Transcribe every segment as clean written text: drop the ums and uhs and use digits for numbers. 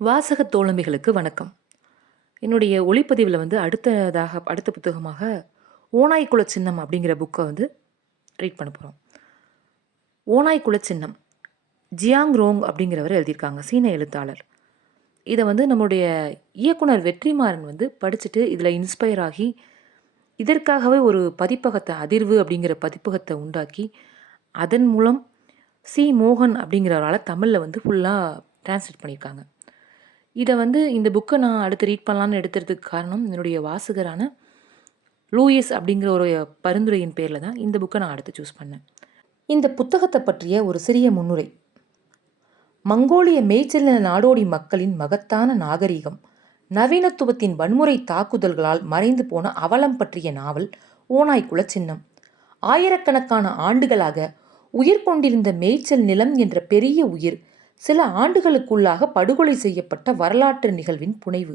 வாசக தோழமைகளுக்கு வணக்கம். என்னுடைய ஒளிப்பதிவில் அடுத்த புத்தகமாக ஓநாய் குல சின்னம் அப்படிங்கிற புக்கை ரீட் பண்ண போகிறோம். ஓநாய் குல சின்னம் ஜியாங் ரோங் அப்படிங்கிறவர் எழுதியிருக்காங்க, சீன எழுத்தாளர். இதை நம்முடைய இயக்குனர் வெற்றிமாறன் படிச்சுட்டு இதில் இன்ஸ்பயர் ஆகி இதற்காகவே ஒரு பதிப்பகத்தை, அதிர்வு அப்படிங்கிற பதிப்பகத்தை உண்டாக்கி அதன் மூலம் சி மோகன் அப்படிங்கிறவரால் தமிழில் ஃபுல்லாக டிரான்ஸ்லேட் பண்ணியிருக்காங்க. இதை இந்த புக்கை நான் அடுத்து ரீட் பண்ணலான்னு எடுத்துறதுக்கு காரணம் என்னுடைய வாசகரான லூயிஸ் அப்படிங்கிற ஒரு பரிந்துரையின் பேரில் தான் இந்த புக்கை நான் அடுத்து சூஸ் பண்ணேன். இந்த புத்தகத்தை பற்றிய ஒரு சிறிய முன்னுரை. மங்கோலிய மேய்ச்சல் நில நாடோடி மக்களின் மகத்தான நாகரீகம், நவீனத்துவத்தின் வன்முறை தாக்குதல்களால் மறைந்து போன அவலம் பற்றிய நாவல் ஓநாய்க்குல சின்னம். ஆயிரக்கணக்கான ஆண்டுகளாக உயிர் கொண்டிருந்த மேய்ச்சல் நிலம் என்ற பெரிய உயிர் சில ஆண்டுகளுக்குள்ளாக படுகொலை செய்யப்பட்ட வரலாற்று நிகழ்வின் புனைவு.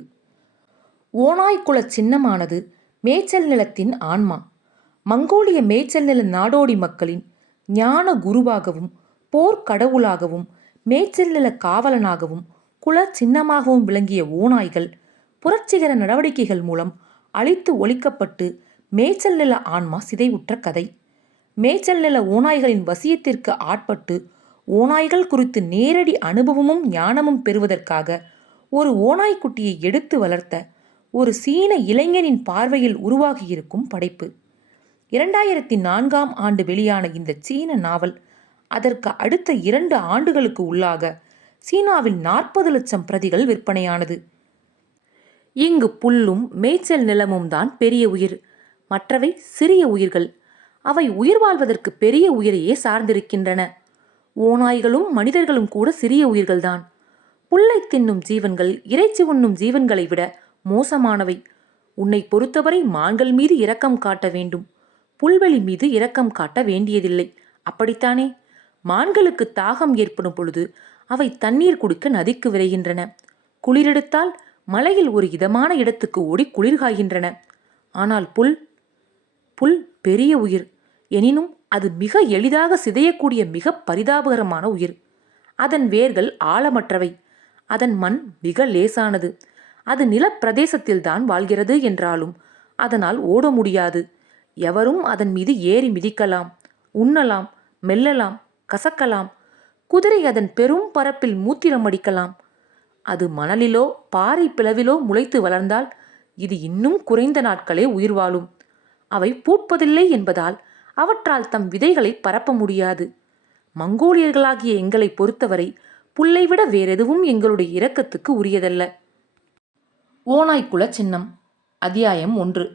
ஓநாய்க்குல சின்னமானது மேய்ச்சல் நிலத்தின் ஆன்மா. மங்கோலிய மேய்ச்சல் நில நாடோடி மக்களின் ஞான குருவாகவும் போர்க்கடவுளாகவும் மேய்ச்சல் நில காவலனாகவும் குல சின்னமாகவும் விளங்கிய ஓநாய்கள் புரட்சிகர நடவடிக்கைகள் மூலம் அழித்து ஒழிக்கப்பட்டு மேய்ச்சல் நில ஆன்மா சிதைவுற்ற கதை. மேய்ச்சல் நில ஓநாய்களின் வசியத்திற்கு ஆட்பட்டு ஓநாய்கள் குறித்து நேரடி அனுபவமும் ஞானமும் பெறுவதற்காக ஒரு ஓநாய்க்குட்டியை எடுத்து வளர்த்த ஒரு சீன இளைஞனின் பார்வையில் உருவாகியிருக்கும் படைப்பு. 2004ஆம் ஆண்டு வெளியான இந்த சீன நாவல் அதற்கு அடுத்த 2 ஆண்டுகளுக்கு உள்ளாக சீனாவில் 40 லட்சம் பிரதிகள் விற்பனையானது. இங்கு புல்லும் மேய்ச்சல் நிலமும் தான் பெரிய உயிர், மற்றவை சிறிய உயிர்கள். அவை உயிர் வாழ்வதற்கு பெரிய உயிரையே சார்ந்திருக்கின்றன. ஓநாய்களும் மனிதர்களும் கூட சிறிய உயிர்கள்தான். புல்லை தின்னும் ஜீவன்கள் இறைச்சி உண்ணும் ஜீவன்களை விட மோசமானவை. உன்னை பொறுத்தவரை மான்கள் மீது இரக்கம் காட்ட வேண்டும், புல்வெளி மீது இரக்கம் காட்ட வேண்டியதில்லை, அப்படித்தானே? மான்களுக்கு தாகம் ஏற்படும் பொழுது அவை தண்ணீர் குடிக்க நதிக்கு விரைகின்றன. குளிரெடுத்தால் மலையில் ஒரு இதமான இடத்துக்கு ஓடி குளிர்காய்கின்றன. ஆனால் புல் பெரிய உயிர், எனினும் அது மிக எளிதாக சிதையக்கூடிய மிக பரிதாபகரமான உயிர். அதன் வேர்கள் ஆழமற்றவை, அதன் மண் மிக லேசானது. அது நிலப்பிரதேசத்தில்தான் வாழ்கிறது என்றாலும் அதனால் ஓட முடியாது. எவரும் அதன் மீது ஏறி மிதிக்கலாம், உண்ணலாம், மெல்லலாம், கசக்கலாம். குதிரை அதன் பெரும் பரப்பில் மூத்திரம் அடிக்கலாம். அது மணலிலோ பாறை பிளவிலோ முளைத்து வளர்ந்தால் இது இன்னும் குறைந்த நாட்களே உயிர் வாழும். அவை பூட்பதில்லை என்பதால் அவற்றால் தம் விதைகளை பரப்ப முடியாது. மங்கோலியர்களாகிய எங்களை பொறுத்தவரை புல்லை விட வேறெதுவும் எங்களுடைய இரக்கத்துக்கு உரியதல்ல. ஓநாய்க்குல சின்னம். அத்தியாயம் 1.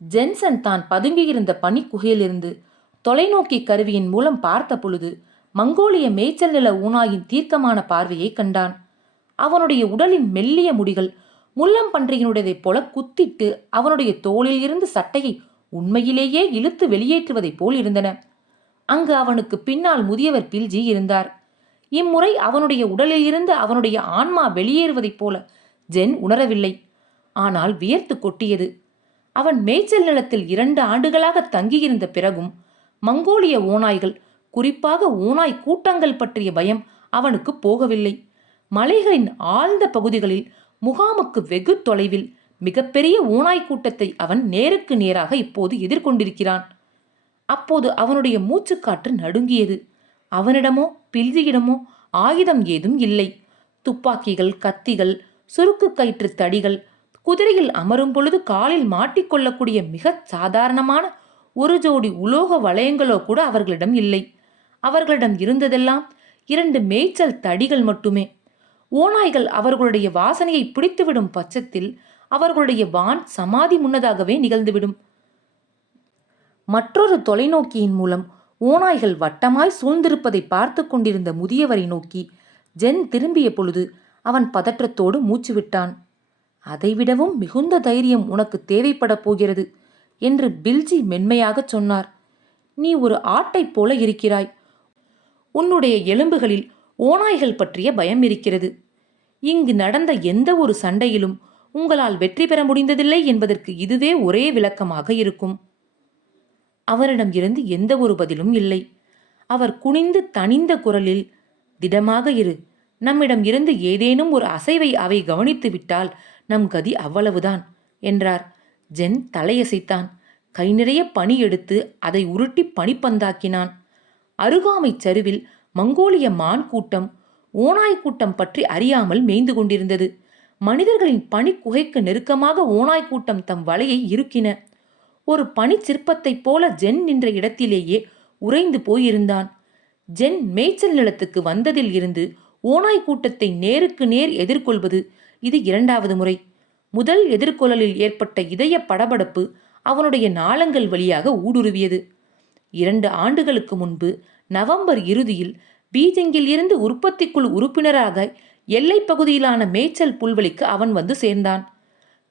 ஜென்சன் தான் பதுங்கியிருந்த பனிக்குகையிலிருந்து தொலைநோக்கி கருவியின் மூலம் பார்த்த பொழுது மங்கோலிய மேய்ச்சல் நில ஓநாயின் தீர்க்கமான பார்வையை கண்டான். அவனுடைய உடலின் மெல்லிய முடிகள் முள்ளம்பன்றியினுடையதைப் போல குத்திட்டு அவனுடைய தோளில் இருந்து சட்டையை உண்மையிலேயே இழுத்து வெளியேற்றுவதைப் போல் இருந்தன. அங்கு அவனுக்கு பின்னால் முதியவர் பில்ஜி இருந்தார். இம்முறை அவனுடைய உடலில் இருந்து அவனுடைய ஆன்மா வெளியேறுவதைப் போல ஜென் உணரவில்லை. ஆனால் வியர்த்து கொட்டியது. அவன் மேய்ச்சல் நிலத்தில் 2 ஆண்டுகளாக தங்கியிருந்த பிறகும் மங்கோலிய ஓநாய்கள், குறிப்பாக ஓநாய் கூட்டங்கள் பற்றிய பயம் அவனுக்கு போகவில்லை. மலைகளின் ஆழ்ந்த பகுதிகளில் முகாமுக்கு வெகு தொலைவில் மிகப்பெரிய ஓநாய் கூட்டத்தை அவன் நேருக்கு நேராக இப்போது எதிர்கொண்டிருக்கிறான். அப்போது அவனுடைய மூச்சுக்காற்று நடுங்கியது. அவனிடமோ பில்ஜியிடமோ ஆயுதம் ஏதும் இல்லை. துப்பாக்கிகள், கத்திகள், சுருக்கு கயிற்று தடிகள், குதிரையில் அமரும் பொழுது காலில் மாட்டிக்கொள்ளக்கூடிய மிக சாதாரணமான ஒரு ஜோடி உலோக வளையங்களோ கூட அவர்களிடம் இல்லை. அவர்களிடம் இருந்ததெல்லாம் 2 மேய்ச்சல் தடிகள் மட்டுமே. ஓநாய்கள் அவர்களுடைய வாசனையை பிடித்துவிடும் பட்சத்தில் அவர்களுடைய வான் சமாதி முன்னதாகவே நிகழ்ந்துவிடும். மற்றொரு தொலைநோக்கியின் மூலம் ஓநாய்கள் வட்டமாய் சூழ்ந்திருப்பதை பார்த்து கொண்டிருந்த முதியவரை நோக்கி ஜென் திரும்பிய பொழுது அவன் பதற்றத்தோடு மூச்சு விட்டான். அதைவிடவும் மிகுந்த தைரியம் உனக்கு தேவைப்பட போகிறது என்று பில்ஜி மென்மையாகச் சொன்னார். நீ ஒரு ஆட்டைப் போல இருக்கிறாய். உன்னுடைய எலும்புகளில் ஓநாய்கள் பற்றிய பயம் இருக்கிறது. இங்கு நடந்த எந்த ஒரு சண்டையிலும் உங்களால் வெற்றி பெற முடிந்ததில்லை என்பதற்கு இதுவே ஒரே விளக்கமாக இருக்கும். அவரிடம் இருந்து எந்த ஒரு பதிலும் இல்லை. அவர் குனிந்து தனிந்த குரலில், திடமாக இரு, நம்மிடம் இருந்து ஏதேனும் ஒரு அசைவை அவை கவனித்து விட்டால் நம் கதி அவ்வளவுதான் என்றார். ஜென் தலையசைத்தான். கை நிறைய பனி எடுத்து அதை உருட்டி பனிப்பந்தாக்கினான். அருகாமை சரிவில் மங்கோலிய மான் கூட்டம் ஓநாய் கூட்டம் பற்றி அறியாமல் மேய்ந்து கொண்டிருந்தது. மனிதர்களின் பனி குகைக்கு நெருக்கமாக ஓநாய் கூட்டம் தம் வலையை இறுக்கின. ஒரு பனி சிற்பத்தைப் போல ஜென் நின்ற இடத்திலேயே உறைந்து போயிருந்தான். ஜென் மேய்ச்சல் நிலத்துக்கு வந்ததில் இருந்து ஓநாய் கூட்டத்தை நேருக்கு நேர் எதிர்கொள்வது இது 2வது முறை. முதல் எதிர்கொள்ளலில் ஏற்பட்ட இதய படபடப்பு அவனுடைய நாளங்கள் வழியாக ஊடுருவியது. 2 ஆண்டுகளுக்கு முன்பு நவம்பர் இறுதியில் பீஜிங்கில் இருந்து உற்பத்தி குழு உறுப்பினராக எல்லை பகுதியிலான மேய்ச்சல் புல்வெளிக்கு அவன் வந்து சேர்ந்தான்.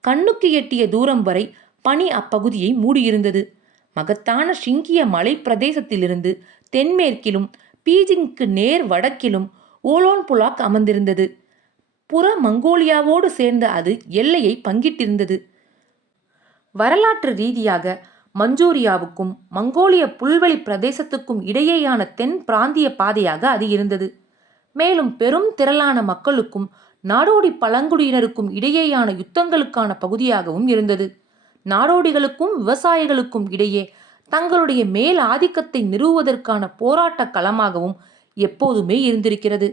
கண்ணுக்கு எட்டிய தூரம் வரை பனி அப்பகுதியை மூடியிருந்தது. மகத்தான ஷிங்கிய மலை பிரதேசத்திலிருந்து தென்மேற்கிலும் பீஜிங்க்கு நேர் வடக்கிலும் ஓலோன் புலாக் அமர்ந்திருந்தது. புற மங்கோலியாவோடு சேர்ந்த அது எல்லையை பங்கிட்டிருந்தது. வரலாற்று ரீதியாக மஞ்சூரியாவுக்கும் மங்கோலிய புல்வெளி பிரதேசத்துக்கும் இடையேயான தென் பிராந்திய பாதையாக அது இருந்தது. மேலும் பெரும் திரளான மக்களுக்கும் நாடோடி பழங்குடியினருக்கும் இடையேயான யுத்தங்களுக்கான பகுதியாகவும் இருந்தது. நாடோடிகளுக்கும் விவசாயிகளுக்கும் இடையே தங்களுடைய மேல் ஆதிக்கத்தை நிறுவுவதற்கான போராட்ட களமாகவும் எப்போதுமே இருந்திருக்கிறது.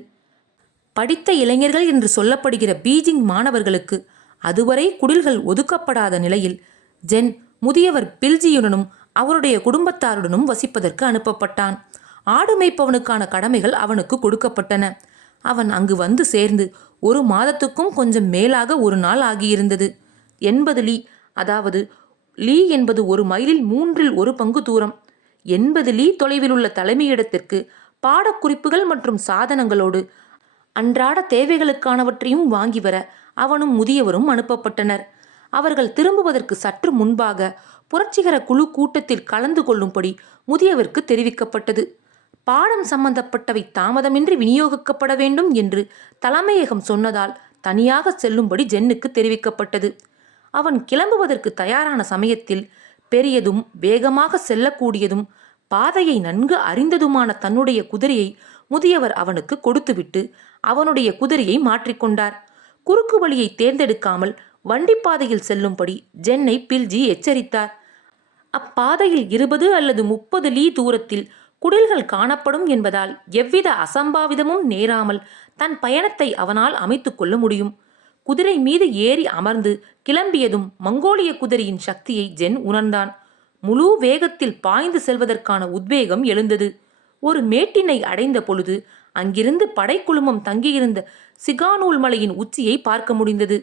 படித்த இளைஞர்கள் என்று சொல்லப்படுகிற பீஜிங் மாணவர்களுக்கு அதுவரை குடில்கள் ஒதுக்கப்படாத நிலையில் ஜென் முதியவர் பில்ஜியுடனும் அவருடைய குடும்பத்தாருடனும் வசிப்பதற்கு அனுப்பப்பட்டான். ஆடு மேய்ப்பவனுக்கான கடமைகள் அவனுக்கு கொடுக்கப்பட்டன. அவன் அங்கு வந்து சேர்ந்து 1 மாதத்துக்கும் கொஞ்சம் மேலாக ஒரு நாள் ஆகியிருந்தது. 80 லீ, அதாவது லீ என்பது 1 மைலில் 1/3 பங்கு தூரம். 80 லீ தொலைவில் உள்ள தலைமையிடத்திற்கு பாடக்குறிப்புகள் மற்றும் சாதனங்களோடு அன்றாட தேவைகளுக்கானவற்றையும் வாங்கி வர அவனும் முதியவரும் அனுப்பப்பட்டனர். அவர்கள் திரும்புவதற்கு சற்று முன்பாக புரட்சிகர குழு கூட்டத்தில் கலந்து கொள்ளும்படி முதியவருக்கு தெரிவிக்கப்பட்டது. பாடம் சம்பந்தப்பட்டவை தாமதமின்றி விநியோகிக்கப்பட வேண்டும் என்று தலைமையகம் சொன்னதால் தனியாக செல்லும்படி ஜென்னுக்கு தெரிவிக்கப்பட்டது. அவன் கிளம்புவதற்கு தயாரான சமயத்தில் பெரியதும் வேகமாக செல்லக்கூடியதும் பாதையை நன்கு அறிந்ததுமான தன்னுடைய குதிரையை முதியவர் அவனுக்கு கொடுத்துவிட்டு அவனுடைய குதிரையை மாற்றிக்கொண்டார். குறுக்கு வழியை தேர்ந்தெடுக்காமல் வண்டிப்பாதையில் செல்லும்படி ஜென்னை பில்ஜி எச்சரித்தார். அப்பாதையில் 20 அல்லது 30 லீ தூரத்தில் குடில்கள் காணப்படும் என்பதால் எவ்வித அசம்பாவிதமும் நேராமல் தன் பயணத்தை அவனால் அமைத்து கொள்ள முடியும். குதிரை மீது ஏறி அமர்ந்து கிளம்பியதும் மங்கோலிய குதிரையின் சக்தியை ஜென் உணர்ந்தான். முழு வேகத்தில் பாய்ந்து செல்வதற்கான உத்வேகம் எழுந்தது. ஒரு மேட்டினை அடைந்த பொழுது அங்கிருந்து படைக்குழுமம் தங்கியிருந்த சிகானூல் மலையின் உச்சியை பார்க்க முடிந்தது.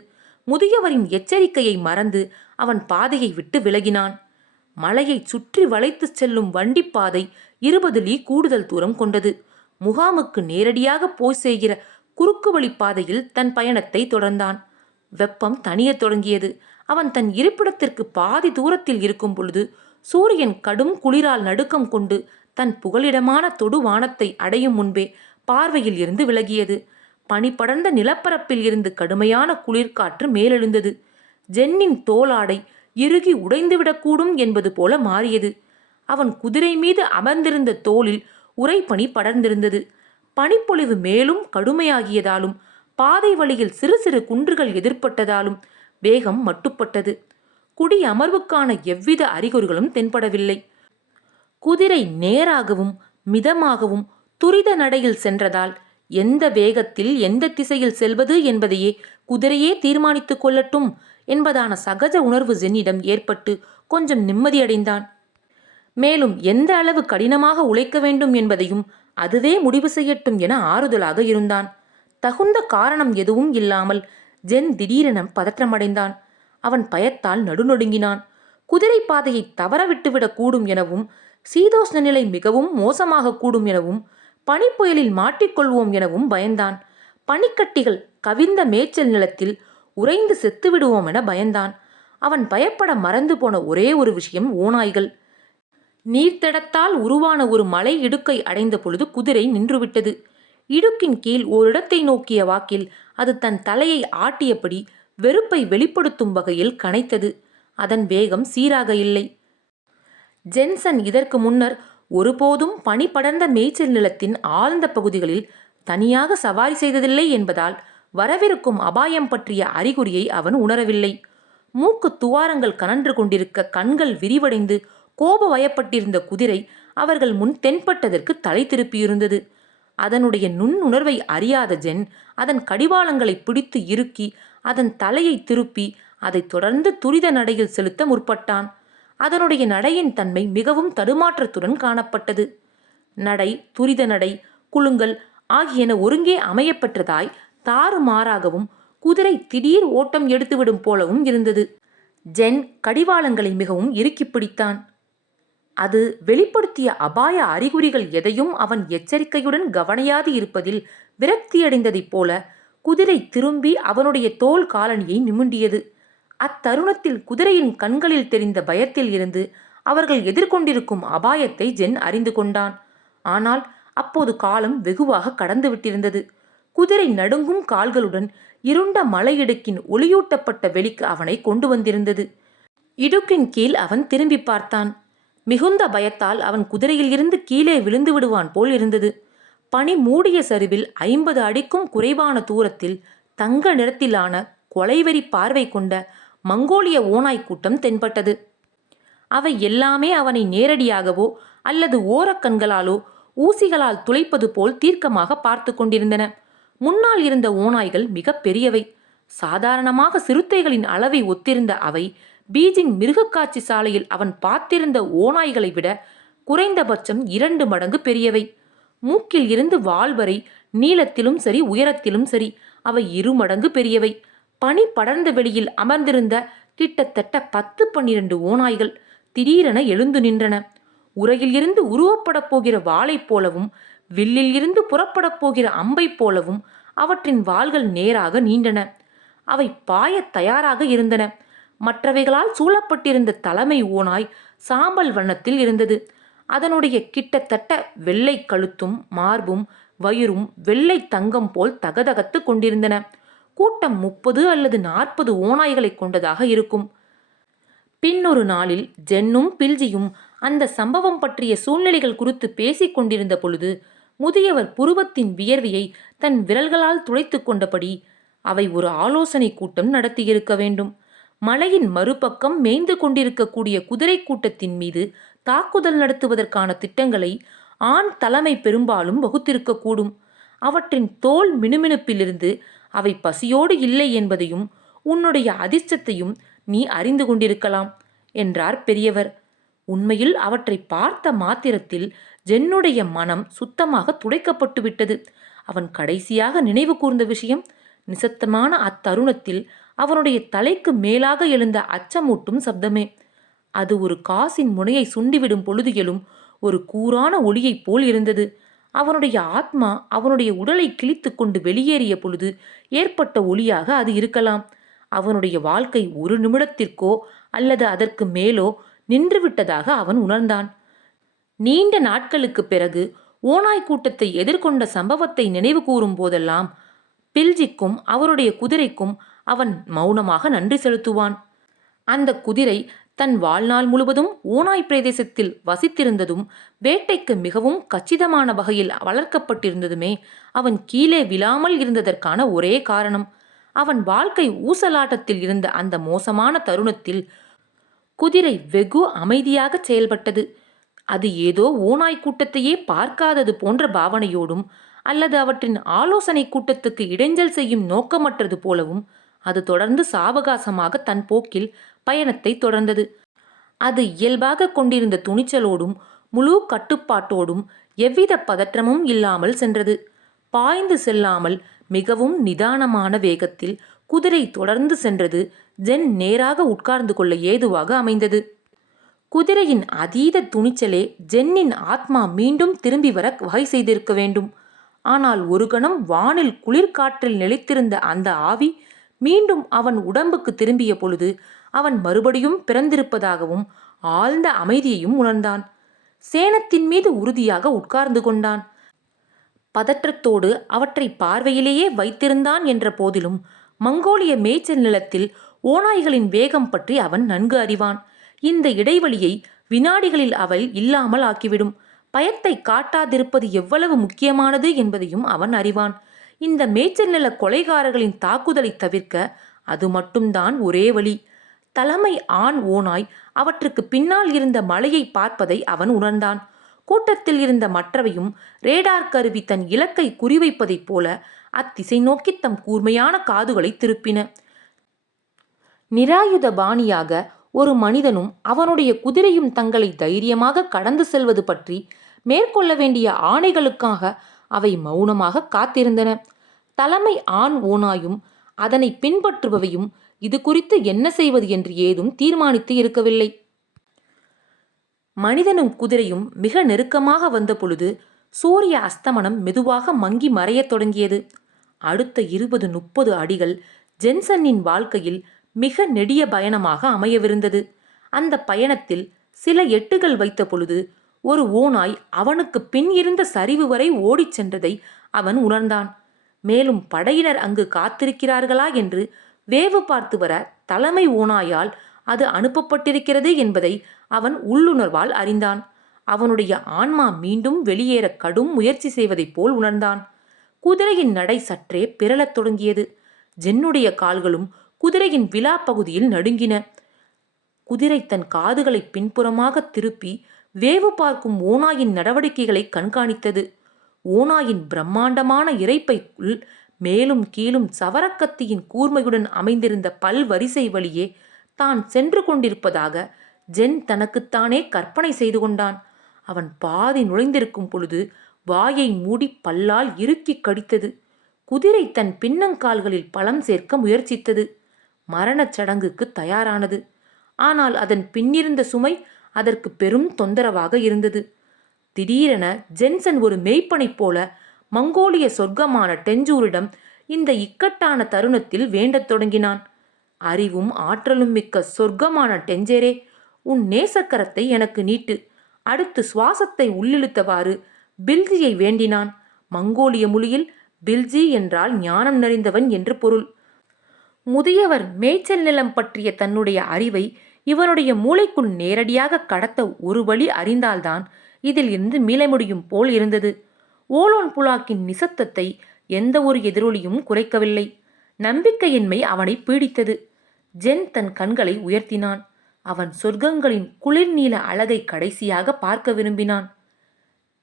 முதியவரின் எச்சரிக்கையை மறந்து அவன் பாதையை விட்டு விலகினான். மலையை சுற்றி வளைத்து செல்லும் வண்டிப்பாதை 20 லீ கூடுதல் தூரம் கொண்டது. முகாமுக்கு நேரடியாக போய் செய்கிற குறுக்கு வழி பாதையில் தன் பயணத்தை தொடர்ந்தான். வெப்பம் தணியத் தொடங்கியது. அவன் தன் இருப்பிடத்திற்கு பாதி தூரத்தில் இருக்கும் பொழுது சூரியன் கடும் குளிரால் நடுக்கம் கொண்டு தன் புகலிடமான தொடுவானத்தை அடையும் முன்பே பார்வையில் இருந்து விலகியது. பனி படர்ந்த நிலப்பரப்பில் இருந்து கடுமையான குளிர்காற்று மேலெழுந்தது. ஜென்னின் தோளாடை இறுகி உடைந்துவிடக்கூடும் என்பது போல மாறியது. அவன் குதிரை மீது அமர்ந்திருந்த தோளில் உறைபனி படர்ந்திருந்தது. பனிப்பொழிவு மேலும் கடுமையாகியதாலும் பாதை வழியில் சிறு சிறு குன்றுகள் எதிர்ப்பட்டதாலும் வேகம் மட்டுப்பட்டது. குடி அமர்வுக்கான எவ்வித அறிகுறிகளும் தென்படவில்லை. குதிரை நேராகவும் மிதமாகவும் துரித நடையில் சென்றதால் எந்த வேகத்தில் எந்த திசையில் செல்வது என்பதையே குதிரையே தீர்மானித்து கொள்ளட்டும் என்பதான சகஜ உணர்வு ஜென்னிடம் ஏற்பட்டு கொஞ்சம் நிம்மதியடைந்தான். மேலும் எந்த அளவு கடினமாக உழைக்க வேண்டும் என்பதையும் அதுவே முடிவு செய்யட்டும் என ஆறுதலாக இருந்தான். தகுந்த காரணம் எதுவும் இல்லாமல் ஜென் திடீரென பதற்றமடைந்தான். அவன் பயத்தால் நடுநடுங்கினான். குதிரை பாதையை தவற விட்டுவிடக் கூடும் எனவும் சீதோஷ்ண நிலை மிகவும் மோசமாக கூடும் எனவும் பனிப்புயலில் மாட்டிக்கொள்வோம் எனவும் பயந்தான். பனிக்கட்டிகள் கவிழ்ந்த மேய்ச்சல் நிலத்தில் உறைந்து செத்துவிடுவோம் என பயந்தான். அவன் பயப்பட மறந்து போன ஒரே ஒரு விஷயம் ஓநாய்கள். நீர்த்தடத்தால் உருவான ஒரு மலை இடுக்கை அடைந்த பொழுது குதிரை நின்றுவிட்டது. இடுக்கின் கீழ் ஓரிடத்தை நோக்கிய வாக்கில் அது தன் தலையை ஆட்டியபடி வெறுப்பை வெளிப்படுத்தும் வகையில் கனைத்தது. அதன் வேகம் சீராக இல்லை. ஜென்சன் இதற்கு முன்னர் ஒருபோதும் பனி படர்ந்த மேய்ச்சல் நிலத்தின் ஆழ்ந்த பகுதிகளில் தனியாக சவாரி செய்ததில்லை என்பதால் வரவிருக்கும் அபாயம் பற்றிய அறிகுறியை அவன் உணரவில்லை. மூக்கு துவாரங்கள் கனன்று கொண்டிருக்க கண்கள் விரிவடைந்து கோப வயப்பட்டிருந்த குதிரை அவர்கள் முன் தென்பட்டதற்கு தலை திருப்பியிருந்தது. அதனுடைய நுண்ணுணர்வை அறியாத ஜென் அதன் கடிவாளங்களை பிடித்து இறுக்கி அதன் தலையை திருப்பி அதைத் தொடர்ந்து துரித நடையில் செலுத்த முற்பட்டான். அதனுடைய நடையின் தன்மை மிகவும் தடுமாற்றத்துடன் காணப்பட்டது. நடை, துரித நடை, குலுங்கல் ஆகியன ஒருங்கே அமையப்பெற்றதாய் தாறுமாறாகவும் குதிரை திடீர் ஓட்டம் எடுத்துவிடும் போலவும் இருந்தது. ஜென் கடிவாளங்களை மிகவும் இறுக்கி பிடித்தான். அது வெளிப்படுத்திய அபாய அறிகுறிகள் எதையும் அவன் எச்சரிக்கையுடன் கவனியாது இருப்பதில் விரக்தியடைந்ததைப் போல குதிரை திரும்பி அவனுடைய தோல் காலணியை நிமிண்டியது. அத்தருணத்தில் குதிரையின் கண்களில் தெரிந்த பயத்தில் இருந்து அவர்கள் எதிர்கொண்டிருக்கும் அபாயத்தை ஜென் அறிந்து கொண்டான். ஆனால் அப்போது காலம் வெகுவாக கடந்துவிட்டிருந்தது. குதிரை நடுங்கும் கால்களுடன் இருண்ட மலையிடுக்கின் ஒளியூட்டப்பட்ட வெளிக்கு அவனை கொண்டு வந்திருந்தது. இடுக்கின் கீழ் அவன் திரும்பி பார்த்தான். மிகுந்த பயத்தால் அவன் குதிரையில் இருந்து கீழே விழுந்து விடுவான் போல் இருந்தது. பனி மூடிய சரிவில் 50 அடிக்கும் குறைவான தூரத்தில் தங்க நிறத்திலான கொலைவெறி பார்வை கொண்ட மங்கோலிய ஓநாய் கூட்டம் தென்பட்டது. அவை எல்லாமே அவனை நேரடியாகவோ அல்லது ஓரக்கண்களாலோ ஊசிகளால் துளைப்பது போல் தீர்க்கமாக பார்த்து கொண்டிருந்தன. முன்னால் இருந்த ஓநாய்கள் மிக பெரியவை. சாதாரணமாக சிறுத்தைகளின் அளவை ஒத்திருந்த அவை பீஜிங் மிருகக்காட்சி சாலையில் அவன் பார்த்திருந்த ஓநாய்களை விட குறைந்தபட்சம் 2 மடங்கு பெரியவை. மூக்கில் இருந்து வால் வரை நீளத்திலும் சரி உயரத்திலும் சரி அவை 2 மடங்கு பெரியவை. பனி படர்ந்த வெளியில் அமர்ந்திருந்த கிட்டத்தட்ட 10-12 ஓநாய்கள் திடீரென எழுந்து நின்றன. உரையில் இருந்து உருவப்படப் போகிற வாளைப் போலவும் வில்லில் இருந்து புறப்படப் போகிற அம்பைப் போலவும் அவற்றின் வாள்கள் நேராக நீண்டன. அவை பாயத் தயாராக இருந்தன. மற்றவைகளால் சூழப்பட்டிருந்த தலைமை ஓநாய் சாம்பல் வண்ணத்தில் இருந்தது. அதனுடைய கிட்டத்தட்ட வெள்ளை கழுத்தும் மார்பும் வயிறும் வெள்ளை தங்கம் போல் தகதகத்து கொண்டிருந்தன. கூட்டம் 30 அல்லது 40 ஓநாய்களை கொண்டதாக இருக்கும். பின்னொரு நாளில் ஜென்னும் பில்ஜியும் அந்த சம்பவம் பற்றிய சூழ்நிலைகள் குறித்து பேசிக் கொண்டிருந்த பொழுது முதியவர் புருவத்தின் வியர்வையை தன் விரல்களால் துடைத்து கொண்டபடி அவை ஒரு ஆலோசனை கூட்டம் நடத்தியிருக்க வேண்டும். மலையின் மறுபக்கம் மேய்ந்து கொண்டிருக்கக்கூடிய குதிரை கூட்டத்தின் மீது தாக்குதல் நடத்துவதற்கான திட்டங்களை ஆண் தலைமை பெரும்பாலும் வகுத்திருக்கக்கூடும். அவற்றின் தோல் மினுமினுப்பிலிருந்து அவை பசியோடு இல்லை என்பதையும் உன்னுடைய அதிர்ஷ்டத்தையும் நீ அறிந்து கொண்டிருக்கலாம் என்றார் பெரியவர். உண்மையில் அவற்றை பார்த்த மாத்திரத்தில் ஜென்னுடைய மனம் சுத்தமாக துடைக்கப்பட்டு விட்டது. அவன் கடைசியாக நினைவு கூர்ந்த விஷயம் நிசத்தமான அத்தருணத்தில் அவனுடைய தலைக்கு மேலாக எழுந்த அச்சமூட்டும் சப்தமே. அது ஒரு காசின் முனையை சுண்டிவிடும் பொழுது எழும் ஒரு கூரான ஒளியைப் போல் இருந்தது. அவனுடைய ஆத்மா அவனுடைய உடலை கிழித்து கொண்டு வெளியேறிய பொழுது ஏற்பட்ட ஒளியாக அது இருக்கலாம். அவனுடைய வாழ்க்கை ஒரு நிமிடத்திற்கோ அல்லது அதற்கு மேலோ நின்றுவிட்டதாக அவன் உணர்ந்தான். நீண்ட நாட்களுக்கு பிறகு ஓநாய் கூட்டத்தை எதிர்கொண்ட சம்பவத்தை நினைவு கூறும் போதெல்லாம் பில்ஜிக்கும் அவருடைய குதிரைக்கும் அவன் மௌனமாக நன்றி செலுத்துவான். அந்த குதிரை தன் வாழ்நாள் முழுவதும் ஓநாய் பிரதேசத்தில் வசித்திருந்ததும் வேட்டைக்கு மிகவும் கச்சிதமான வகையில் வளர்க்கப்பட்டிருந்ததுமே அவன் கீழே விழாமல் இருந்ததற்கான ஒரே காரணம். அவன் வாழ்க்கை ஊசலாட்டத்தில் இருந்த அந்த மோசமான தருணத்தில் குதிரை வெகு அமைதியாக செயல்பட்டது. அது ஏதோ ஓநாய் கூட்டத்தையே பார்க்காதது போன்ற பாவனையோடும் அல்லது அவற்றின் ஆலோசனை கூட்டத்துக்கு இடைஞ்சல் செய்யும் நோக்கமற்றது போலவும் அது தொடர்ந்து சாவகாசமாக தன் போக்கில் பயணத்தை தொடர்ந்தது. அது இயல்பாக கொண்டிருந்த துணிச்சலோடும் முழு கட்டுப்பாட்டோடும் எவ்வித பதற்றமும் இல்லாமல் சென்றது. பாய்ந்து செல்லாமல் மிகவும் நிதானமான வேகத்தில் குதிரை தொடர்ந்து சென்றது. ஜென் நேராக உட்கார்ந்து கொள்ள ஏதுவாக அமைந்தது. குதிரையின் அதீத துணிச்சலே ஜென்னின் ஆத்மா மீண்டும் திரும்பி வர வகை செய்திருக்க வேண்டும். ஆனால் ஒரு கணம் வானில் குளிர்காற்றில் நிலைத்திருந்த அந்த ஆவி மீண்டும் அவன் உடம்புக்கு திரும்பிய பொழுது அவன் மறுபடியும் பிறந்திருப்பதாகவும் ஆழ்ந்த அமைதியையும் உணர்ந்தான். சேணத்தின் மீது உறுதியாக உட்கார்ந்து கொண்டான். பதற்றத்தோடு அவற்றை பார்வையிலேயே வைத்திருந்தான் என்ற போதிலும் மங்கோலிய மேய்ச்சல் நிலத்தில் ஓநாய்களின் வேகம் பற்றி அவன் நன்கு அறிவான். இந்த இடைவெளியை வினாடிகளில் அவை இல்லாமல் ஆக்கிவிடும். பயத்தை காட்டாதிருப்பது எவ்வளவு முக்கியமானது என்பதையும் அவன் அறிவான். இந்த மேய்ச்சல் நில கொலைகாரர்களின் தாக்குதலை தவிர்க்க அது மட்டும்தான் ஒரே வழி. தலைமை ஆண் ஓநாய் அவற்றுக்கு பின்னால் இருந்த மலையை பார்ப்பதை அவன் உணர்ந்தான். கூட்டத்தில் இருந்த மற்றவையும் ரேடார் கருவி தன் இலக்கை குறிவைப்பதைப் போல அத்திசை நோக்கி தம் கூர்மையான காதுகளை திருப்பின. நிராயுத பாணியாக ஒரு மனிதனும் அவனுடைய குதிரையும் தங்களை தைரியமாக கடந்து செல்வது பற்றி மேற்கொள்ள வேண்டிய ஆணைகளுக்காக அவை மௌனமாக காத்திருந்தன. தலைமை ஆண் ஓநாயும் அதனை பின்பற்றுபவையும் இது குறித்து என்ன செய்வது என்று ஏதும் தீர்மானித்து இருக்கவில்லை. மனிதனும் குதிரையும் மிக நெருக்கமாக வந்த பொழுது சூரிய அஸ்தமனம் மெதுவாக மங்கி மறையத் தொடங்கியது. அடுத்த 20-30 அடிகள் ஜென்சனின் வாழ்க்கையில் மிக நெடிய பயணமாக அமையவிருந்தது. அந்த பயணத்தில் சில எட்டுகள் வைத்த பொழுது ஒரு ஓநாய் அவனுக்கு பின் இருந்த சரிவு வரை ஓடிச் சென்றதை அவன் உணர்ந்தான். மேலும் படையினர் அங்கு காத்திருக்கிறார்களா என்று வேவு பார்த்து வர தலைமை ஓநாயால் அது அனுப்பப்பட்டிருக்கிறது என்பதை அவன் உள்ளுணர்வால் அறிந்தான். அவனுடைய ஆன்மா மீண்டும் வெளியேற கடும் முயற்சி செய்வதைப் போல் உணர்ந்தான். குதிரையின் நடை சற்றே பிறழத் தொடங்கியது. ஜென்னுடைய கால்களும் குதிரையின் விலா பகுதியில் நடுங்கின. குதிரை தன் காதுகளை பின்புறமாக திருப்பி வேவு பார்க்கும் ஓநாயின் நடவடிக்கைகளை கண்காணித்தது. ஓநாயின் பிரம்மாண்டமான இரைப்பைக்குள் மேலும் கீழும் சவரக்கத்தியின் கூர்மையுடன் அமைந்திருந்த பல்வரிசை வழியே தான் சென்று கொண்டிருப்பதாக ஜென் தனக்குத்தானே கற்பனை செய்து கொண்டான். அவன் பாதி நுழைந்திருக்கும் பொழுது வாயை மூடி பல்லால் இறுக்கி கடித்தது. குதிரை தன் பின்னங்கால்களில் பலம் சேர்க்க முயற்சித்தது. மரணச் சடங்குக்கு தயாரானது. ஆனால் அதன் பின்னிருந்த சுமை அதற்கு பெரும் தொந்தரவாக இருந்தது. திடீரென ஜென்சன் ஒரு மெய்ப்பனைப் போல மங்கோலிய சொர்க்கமான டெஞ்சூரிடம் இந்த இக்கட்டான தருணத்தில் வேண்டத் தொடங்கினான். அறிவும் ஆற்றலும் மிக்க சொர்க்கமான டெஞ்சரே, உன் நேசக்கரத்தை எனக்கு நீட்டு. அடுத்து சுவாசத்தை உள்ளிழுத்தவாறு பில்ஜியை வேண்டினான். மங்கோலிய மொழியில் பில்ஜி என்றால் ஞானம் நிறைந்தவன் என்று பொருள். முதியவர் மேய்ச்சல் நிலம் பற்றிய தன்னுடைய அறிவை இவனுடைய மூளைக்குள் நேரடியாக கடத்த ஒரு வழி அறிந்தால்தான் இதில் இருந்து மீள முடியும் போல் இருந்தது. ஓலோன் புலாக்கின் நிசத்தத்தை எந்த ஒரு எதிரொலியும் குறைக்கவில்லை. நம்பிக்கையின்மை அவனை பீடித்தது. ஜென் தன் கண்களை உயர்த்தினான். அவன் சொர்க்கங்களின் குளிர்நீல அழகை கடைசியாக பார்க்க விரும்பினான்.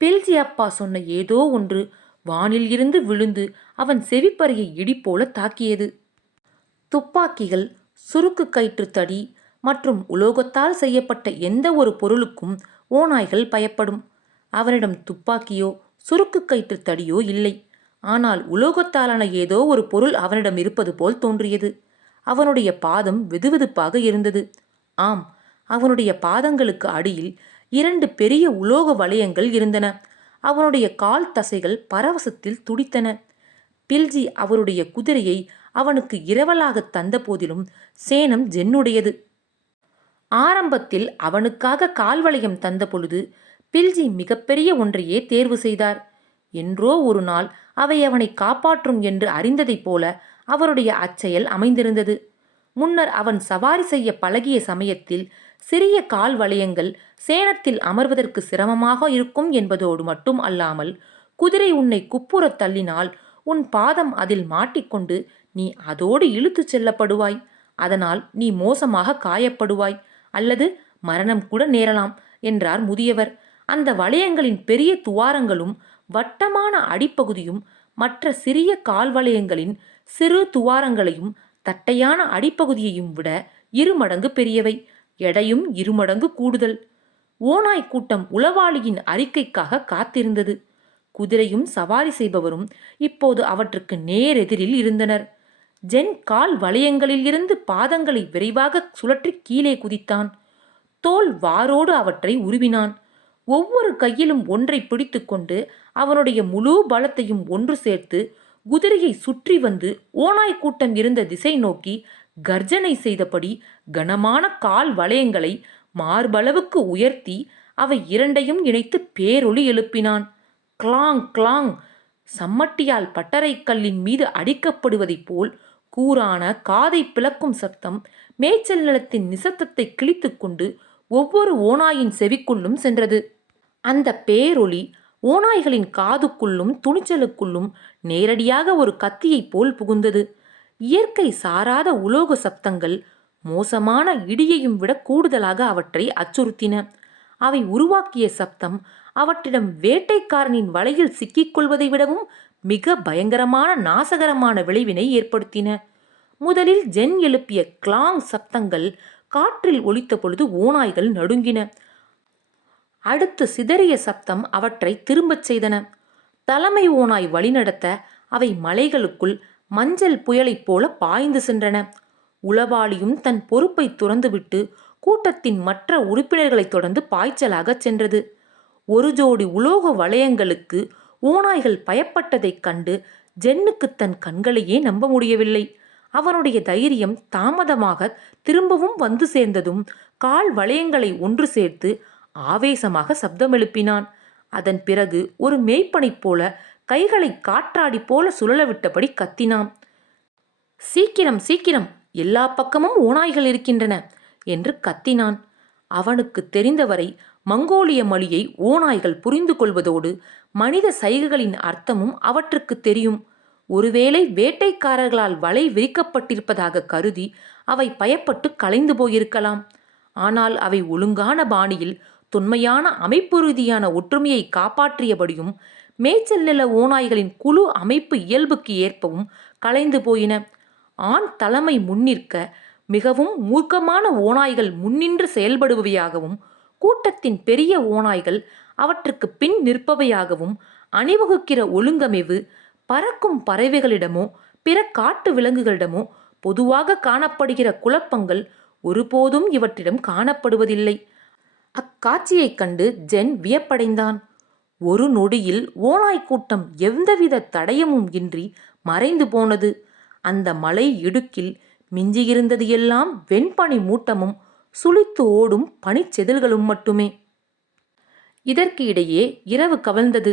பில்ஜி அப்பா சொன்ன ஏதோ ஒன்று வானில் இருந்து விழுந்து அவன் செவிப்பறையை இடிப்போல தாக்கியது. துப்பாக்கிகள், சுருக்கு கயிற்று தடி மற்றும் உலோகத்தால் செய்யப்பட்ட எந்த ஒரு பொருளுக்கும் ஓநாய்கள் பயப்படும். அவனிடம் துப்பாக்கியோ சுருக்கு கயிற்று தடியோ இல்லை. ஆனால் உலோகத்தாலான ஏதோ ஒரு பொருள் அவனிடம் இருப்பது போல் தோன்றியது. அவனுடைய பாதம் வெதுவெதுப்பாக இருந்தது. ஆம், அவனுடைய பாதங்களுக்கு அடியில் 2 பெரிய உலோக வளையங்கள் இருந்தன. அவனுடைய கால் தசைகள் பரவசத்தில் துடித்தன. பில்ஜி அவருடைய குதிரையை அவனுக்கு இரவலாக தந்த போதிலும் சேனம் ஜென்னுடையது. ஆரம்பத்தில் அவனுக்காக கால்வளையம் தந்த பொழுது பில்ஜி மிகப்பெரிய ஒன்றையே தேர்வு செய்தார். என்றோ ஒரு நாள் அவை அவனை காப்பாற்றும் என்று அறிந்ததைப் போல அவருடைய அச்செயல் அமைந்திருந்தது. முன்னர் அவன் சவாரி செய்ய பழகிய சமயத்தில் சிறிய கால் வளையங்கள் சேணத்தில் அமர்வதற்கு சிரமமாக இருக்கும் என்பதோடு மட்டும் அல்லாமல், குதிரை உன்னை குப்புறத் தள்ளினால் உன் பாதம் அதில் மாட்டிக்கொண்டு நீ அதோடு இழுத்துச் செல்லப்படுவாய். அதனால் நீ மோசமாக காயப்படுவாய் அல்லது மரணம் கூட நேரலாம் என்றார் முதியவர். அந்த வளையங்களின் பெரிய துவாரங்களும் வட்டமான அடிப்பகுதியும் மற்ற சிறிய கால் வளையங்களின் சிறு துவாரங்களையும் தட்டையான அடிப்பகுதியையும் விட 2 மடங்கு பெரியவை. எடையும் 2 மடங்கு கூடுதல். ஓநாய் கூட்டம் உளவாளியின் அறிக்கைக்காக காத்திருந்தது. குதிரையும் சவாரி செய்பவரும் இப்போது அவற்றுக்கு நேரெதிரில் இருந்தனர். ஜென் கால் வளையங்களில் இருந்து பாதங்களை விரைவாக சுழற்றி கீழே குதித்தான். தோல் வாரோடு அவற்றை உருவினான். ஒவ்வொரு கையிலும் ஒன்றை பிடித்து கொண்டு அவனுடைய முழு பலத்தையும் ஒன்று சேர்த்து குதிரையை சுற்றி வந்து ஓநாய் கூட்டம் இருந்த திசை நோக்கி கர்ஜனை செய்தபடி கனமான கால் வளையங்களை மார்பளவுக்கு உயர்த்தி அவை இரண்டையும் இணைத்து பேரொலி எழுப்பினான். கிளாங் கிளாங்! சம்மட்டியால் பட்டறைக்கல்லின் மீது அடிக்கப்படுவதைப் போல் கூரான காதை பிளக்கும் சத்தம் மேய்ச்சல் நிலத்தின் நிசத்தத்தை கிழித்து கொண்டு ஒவ்வொரு ஓநாயின் செவிக்குள்ளும் சென்றது. அந்த பேரொளி ஓநாய்களின் காதுக்குள்ளும் துணிச்சலுக்குள்ளும் நேரடியாக ஒரு கத்தியைப் போல் புகுந்தது. இயற்கை சாராத உலோக சப்தங்கள் மோசமான இடியையும் விட கூடுதலாக அவற்றை அச்சுறுத்தின. அவை உருவாக்கிய சப்தம் அவற்றிடம் வேட்டைக்காரனின் வலையில் சிக்கிக்கொள்வதை விடவும் மிக பயங்கரமான நாசகரமான விளைவினை ஏற்படுத்தின. முதலில் ஜென் எழுப்பிய கிளாங் சப்தங்கள் காற்றில் ஒலித்த பொழுது ஓநாய்கள் நடுங்கின. அடுத்து சிதறிய சப்தம் அவற்றை திரும்பச் செய்தன. தலைமை ஓநாய் வழிநடத்த அவை மலைகளுக்குள் மஞ்சள் புயலைப் போல பாய்ந்து சென்றன. உளவாளியும் தன் பொறுப்பை துறந்துவிட்டு கூட்டத்தின் மற்ற உறுப்பினர்களைத் தொடர்ந்து பாய்ச்சலாகச் சென்றது. ஒரு ஜோடி உலோக வளையங்களுக்கு ஓநாய்கள் பயப்பட்டதைக் கண்டு ஜென்னுக்கு தன் கண்களையே நம்ப முடியவில்லை. அவனுடைய தைரியம் தாமதமாக திரும்பவும் வந்து சேர்ந்ததும் கால் வளையங்களை ஒன்று சேர்த்து ஆவேசமாக சப்தம் எழுப்பினான். அதன் பிறகு ஒரு மேய்ப்பனைப் போல கைகளை காற்றாடி போல சுழலவிட்டபடி கத்தினான். சீக்கிரம் சீக்கிரம், எல்லா பக்கமும் ஓநாய்கள் இருக்கின்றன என்று கத்தினான். அவனுக்கு தெரிந்தவரை மங்கோலிய மொழியை ஓநாய்கள் புரிந்து கொள்வதோடு மனித சைகைகளின் அர்த்தமும் அவற்றுக்கு தெரியும். ஒருவேளை வேட்டைக்காரர்களால் வலை விரிக்கப்பட்டிருப்பதாக கருதி அவை பயப்பட்டு கலைந்து போயிருக்கலாம். ஆனால் அவை ஒழுங்கான பாணியில் தொன்மையான அமைப்பு ரீதியான ஒற்றுமையை காப்பாற்றியபடியும் மேய்ச்சல் நில ஓநாய்களின் குழு அமைப்பு இயல்புக்கு ஏற்பவும் கலைந்து போயின. ஆண் தலைமை முன்னிற்க மிகவும் மூர்க்கமான ஓநாய்கள் முன்னின்று செயல்படுபவையாகவும் கூட்டத்தின் பெரிய ஓநாய்கள் அவற்றுக்கு பின் நிற்பவையாகவும் அணிவகுக்கிற ஒழுங்கமைவு பறக்கும் பறவைகளிடமோ பிற காட்டு விலங்குகளிடமோ பொதுவாக காணப்படுகிற குழப்பங்கள் ஒருபோதும் இவற்றிடம் காணப்படுவதில்லை. அக்காட்சியைக் கண்டு ஜென் வியப்படைந்தான். ஒரு நொடியில் ஓநாய் கூட்டம் எந்தவித தடயமும் இன்றி மறைந்து போனது. அந்த மலை இடுக்கில் மிஞ்சியிருந்தது எல்லாம் வெண்பனி மூட்டமும் சுழித்து ஓடும் பனிச்செதில்களும் மட்டுமே. இதற்கு இடையே இரவு கவிழ்ந்தது.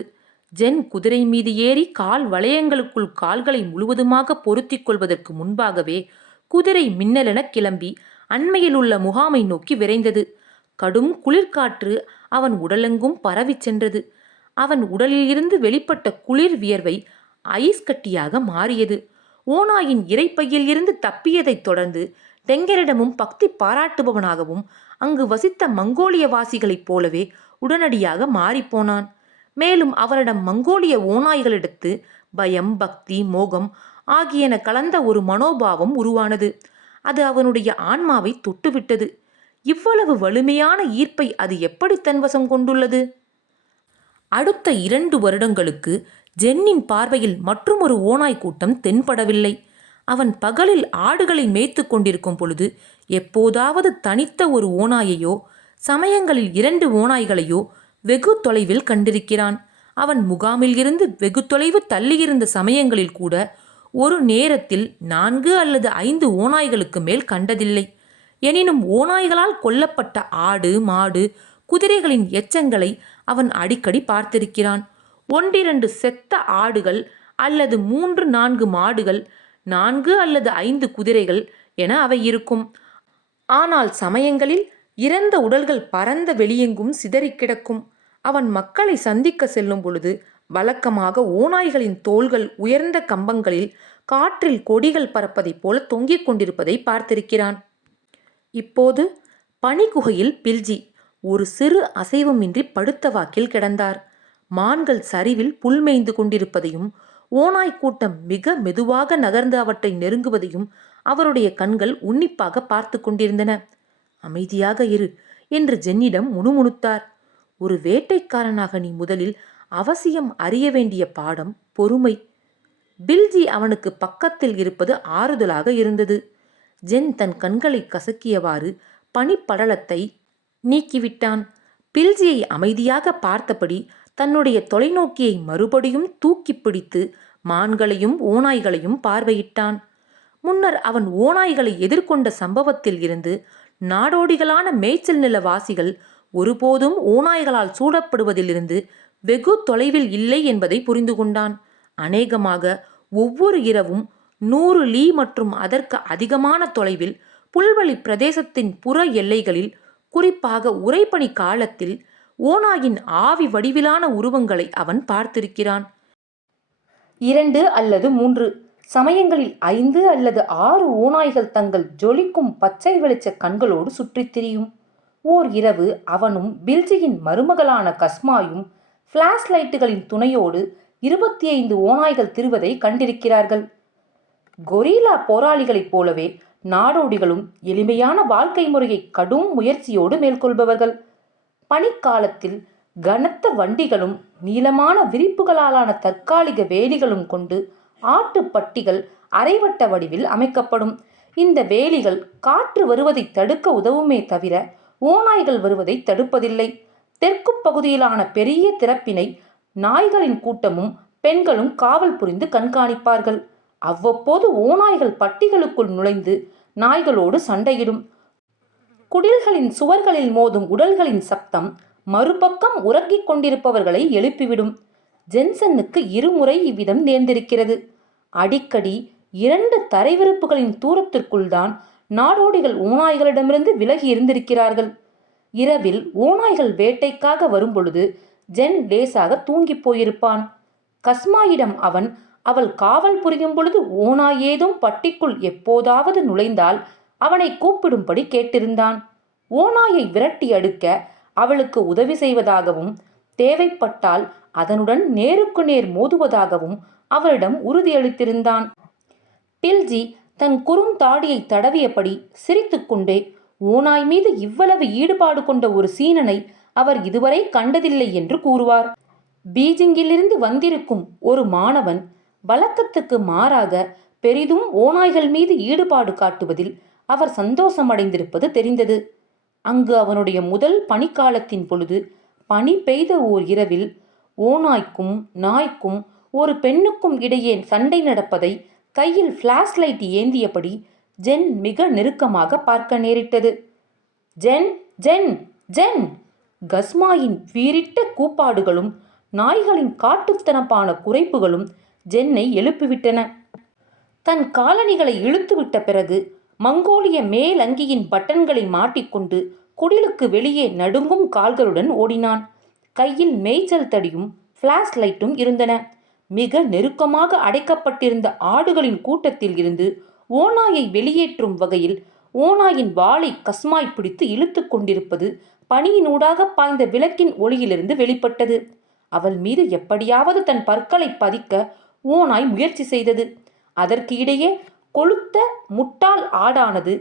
ஜென் குதிரை மீது ஏறி கால் வளையங்களுக்குள் கால்களை முழுவதுமாக பொருத்திக் கொள்வதற்கு முன்பாகவே குதிரை மின்னலென கிளம்பி அண்மையில் உள்ள முகாமை நோக்கி விரைந்தது. கடும் குளிர்காற்று அவன் உடலெங்கும் பரவி சென்றது. அவன் உடலிலிருந்து வெளிப்பட்ட குளிர் வியர்வை ஐஸ் கட்டியாக மாறியது. ஓநாயின் இறைப்பையில் இருந்து தப்பியதைத் தொடர்ந்து டெங்கரிடமும் பக்தி பாராட்டுபவனாகவும் அங்கு வசித்த மங்கோலிய வாசிகளைப் போலவே உடனடியாக மாறிப்போனான். மேலும் அவனிடம் மங்கோலிய ஓநாய்களிடத்து பயம், பக்தி, மோகம் ஆகியன கலந்த ஒரு மனோபாவம் உருவானது. அது அவனுடைய ஆன்மாவை தொட்டுவிட்டது. இவ்வளவு வலிமையான ஈர்ப்பை அது எப்படி தன்வசம் கொண்டுள்ளது? அடுத்த 2 வருடங்களுக்கு ஜென்னின் பார்வையில் மற்றுமொரு ஓநாய் கூட்டம் தென்படவில்லை. அவன் பகலில் ஆடுகளை மேய்த்து கொண்டிருக்கும் பொழுது எப்போதாவது தனித்த ஒரு ஓநாயையோ சமயங்களில் 2 ஓநாய்களையோ வெகு தொலைவில் கண்டிருக்கிறான். அவன் முகாமில் இருந்து வெகு தொலைவு தள்ளியிருந்த சமயங்களில் கூட ஒரு நேரத்தில் 4 அல்லது 5 ஓநாய்களுக்கு மேல் கண்டதில்லை. எனினும் ஓநாய்களால் கொல்லப்பட்ட ஆடு, மாடு, குதிரைகளின் எச்சங்களை அவன் அடிக்கடி பார்த்திருக்கிறான். 1-2 செத்த ஆடுகள் அல்லது 3-4 மாடுகள், 4 அல்லது 5 குதிரைகள் என அவை இருக்கும். ஆனால் சமயங்களில் இறந்த உடல்கள் பரந்த வெளியெங்கும் சிதறி கிடக்கும். அவன் மக்களை சந்திக்க செல்லும் பொழுது வழக்கமாக ஓநாய்களின் தோள்கள் உயர்ந்த கம்பங்களில் காற்றில் கொடிகள் பறப்பதைப் போல தொங்கிக் கொண்டிருப்பதை பார்த்திருக்கிறான். இப்போது பனிக்குகையில் பில்ஜி ஒரு சிறு அசைவுமின்றி படுத்த வாக்கில் கிடந்தார். மான்கள் சரிவில் புல் மேய்ந்து கொண்டிருப்பதையும் ஓநாய் கூட்டம் மிக மெதுவாக நகர்ந்து அவற்றை நெருங்குவதையும் அவருடைய கண்கள் உன்னிப்பாக பார்த்து கொண்டிருந்தன. அமைதியாக இரு என்று ஜென்னிடம் முணுமுணுத்தார். ஒரு வேட்டைக்காரனாக நீ முதலில் அவசியம் அறிய வேண்டிய பாடம் பொறுமை. பில்ஜி அவனுக்கு பக்கத்தில் இருப்பது ஆறுதலாக இருந்தது. ஜென் தன் கண்களை கசக்கியவாறு பனிப்படலத்தை நீக்கிவிட்டான். பில்ஜியை அமைதியாக பார்த்தபடி தன்னுடைய தொலைநோக்கியை மறுபடியும் தூக்கி பிடித்து மான்களையும் ஓநாய்களையும் பார்வையிட்டான். முன்னர் அவன் ஓநாய்களை எதிர்கொண்ட சம்பவத்தில் இருந்து நாடோடிகளான மேய்ச்சல் நில வாசிகள் ஒருபோதும் ஓநாய்களால் சூடப்படுவதிலிருந்து வெகு தொலைவில் இல்லை என்பதை புரிந்து கொண்டான். அநேகமாக ஒவ்வொரு இரவும் 100 லீ மற்றும் அதற்கு அதிகமான தொலைவில் புல்வெளி பிரதேசத்தின் புற எல்லைகளில், குறிப்பாக உறைபனி காலத்தில் ஓநாயின் ஆவி வடிவிலான உருவங்களை அவன் பார்த்திருக்கிறான். 2 அல்லது 3 சமயங்களில் 5 அல்லது 6 ஓநாய்கள் தங்கள் ஜொலிக்கும் பச்சை வெளிச்ச கண்களோடு சுற்றித் திரியும். ஓர் இரவு அவனும் பில்ஜியின் மருமகளான கஸ்மாயும் பிளாஷ் லைட்டுகளின் துணையோடு 25 ஓநாய்கள் திரிவதை கண்டிருக்கிறார்கள். கொரில்லா போராளிகளைப் போலவே நாடோடிகளும் எளிமையான வாழ்க்கை முறையை கடும் முயற்சியோடு மேற்கொள்பவர்கள். பனிக்காலத்தில் கனத்த வண்டிகளும் நீளமான விரிப்புகளாலான தற்காலிக வேலிகளும் கொண்டு ஆட்டுப்பட்டிகள் அரைவட்ட வடிவில் அமைக்கப்படும். இந்த வேலிகள் காற்று வருவதை தடுக்க உதவுமே தவிர ஓநாய்கள் வருவதை தடுப்பதில்லை. தெற்கு பகுதியிலான பெரிய திறப்பினை நாய்களின் கூட்டமும் பெண்களும் காவல் புரிந்து கண்காணிப்பார்கள். அவ்வப்போது ஓநாய்கள் பட்டிகளுக்குள் நுழைந்து நாய்களோடு சண்டையிடும். குடில்களின் சுவர்களில் மோதும் உடல்களின் சப்தம் மறுபக்கம் உறங்கிக் கொண்டிருப்பவர்களை எழுப்பிவிடும். ஜென்சனுக்கு 2 முறை இவ்விதம் நேர்ந்திருக்கிறது. அடிக்கடி 2 தரைவிருப்புகளின் தூரத்திற்குள் தான் நாடோடிகள் ஓநாய்களிடமிருந்து விலகி இருந்திருக்கிறார்கள். இரவில் ஓநாய்கள் வேட்டைக்காக வரும்பொழுது ஜென் லேசாக தூங்கி போயிருப்பான். கஸ்மாயிடம் அவள் காவல் புரியும் பொழுது ஓநாய் ஏதும் பட்டிக்குள் எப்போதாவது நுழைந்தால் அவனை கூப்பிடும்படி கேட்டிருந்தான். ஓநாயை விரட்டி அடுக்க அவளுக்கு உதவி செய்வதாகவும் தேவைப்பட்டால் அதனுடன் நேருக்கு நேர் மோதுவதாகவும் அவளிடம் உறுதியளித்திருந்தான். பில்ஜி தன் குறுந்தாடியை தடவியபடி சிரித்துக்கொண்டே ஓநாய் மீது இவ்வளவு ஈடுபாடு கொண்ட ஒரு சீனனை அவர் இதுவரை கண்டதில்லை என்று கூறுவார். பீஜிங்கிலிருந்து வந்திருக்கும் ஒரு மாணவன் வழக்கத்துக்கு மாறாக பெரிதும் ஓநாய்கள் மீது ஈடுபாடு காட்டுவதில் அவர் சந்தோஷமடைந்திருப்பது தெரிந்தது. அங்கு அவனுடைய முதல் பனிக்காலத்தின் பொழுது பனி பெய்த ஓர் இரவில் ஓநாய்க்கும் நாய்க்கும் ஒரு பெண்ணுக்கும் இடையே சண்டை நடப்பதை கையில் பிளாஷ் லைட் ஏந்தியபடி ஜென் மிக நெருக்கமாக பார்க்க நேரிட்டது. ஜென் ஜென் ஜென்! கஸ்மாயின் வீறிட்ட கூப்பாடுகளும் நாய்களின் காட்டுத்தனப்பான குரைப்புகளும் ஜென்னை எழுப்பிவிட்டன. தன் காலணிகளை இழுத்துவிட்ட பிறகு மங்கோலிய மேலங்கியின் பட்டன்களை மாட்டிக்கொண்டு குடிலுக்கு வெளியே நடுங்கும் கால்களுடன் ஓடினான். கையில் மேய்ச்சல் தடியும் பிளாஷ் லைட்டும் இருந்தன. மிக நெருக்கமாக அடைக்கப்பட்டிருந்த ஆடுகளின் கூட்டத்தில் இருந்து ஓநாயை வெளியேற்றும் வகையில் ஓநாயின் வாளை கஸ்மாய் பிடித்து இழுத்து கொண்டிருப்பது பனியினூடாக பாய்ந்த விளக்கின் ஒளியிலிருந்து வெளிப்பட்டது. அவள் மீது எப்படியாவது தன் பற்களை பதிக்க ஓநாய் முயற்சி செய்தது. அதற்கு இடையே கொளுத்த முட்டாள் ஆடானது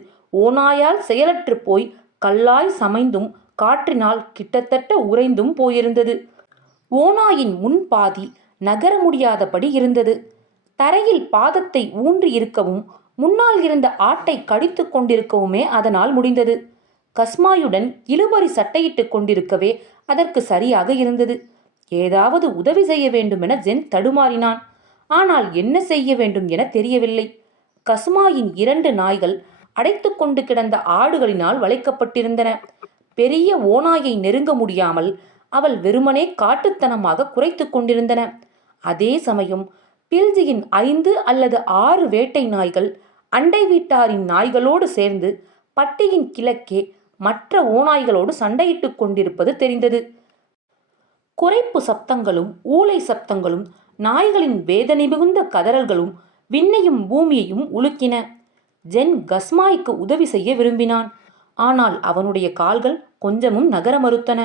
ஓநாயால் செயலற்று போய் கல்லாய் சமைந்தும் காற்றினால் கிட்டத்தட்ட உறைந்தும் போயிருந்தது. ஓநாயின் முன்பாதி நகர முடியாதபடி இருந்தது. தரையில் பாதத்தை ஊன்றி இருக்கவும் முன்னால் இருந்த ஆட்டை கடித்து கொண்டிருக்கவுமே அதனால் முடிந்தது. கஸ்மாயுடன் இழுபறி சட்டையிட்டு கொண்டிருக்கவே அதற்கு சரியாக இருந்தது. ஏதாவது உதவி செய்ய வேண்டுமென ஜென் தடுமாறினான். ஆனால் என்ன செய்ய வேண்டும் என தெரியவில்லை. கஸ்மாயின் 2 நாய்கள் அடைத்து கொண்டு கிடந்த ஆடுகளினால் வளைக்கப்பட்டிருந்தன. பெரிய ஓநாயை நெருங்க முடியாமல் அவள் வெறுமனே காட்டுத்தனமாக குறைத்து கொண்டிருந்தன. அதே சமயம் பில்ஜியின் 5 அல்லது 6 வேட்டை நாய்கள் அண்டை வீட்டாரின் நாய்களோடு சேர்ந்து பட்டியின் கிழக்கே மற்ற ஓநாய்களோடு சண்டையிட்டு கொண்டிருப்பது தெரிந்தது. குரைப்பு சப்தங்களும் ஊளை சப்தங்களும் நாய்களின் வேதனை மிகுந்த கதறல்களும் விண்ணையும் பூமியையும் உலுக்கின. ஜென் கஸ்மாய்க்கு உதவி செய்ய விரும்பினான். ஆனால் அவனுடைய கால்கள் கொஞ்சமும் நகர மறுத்தன.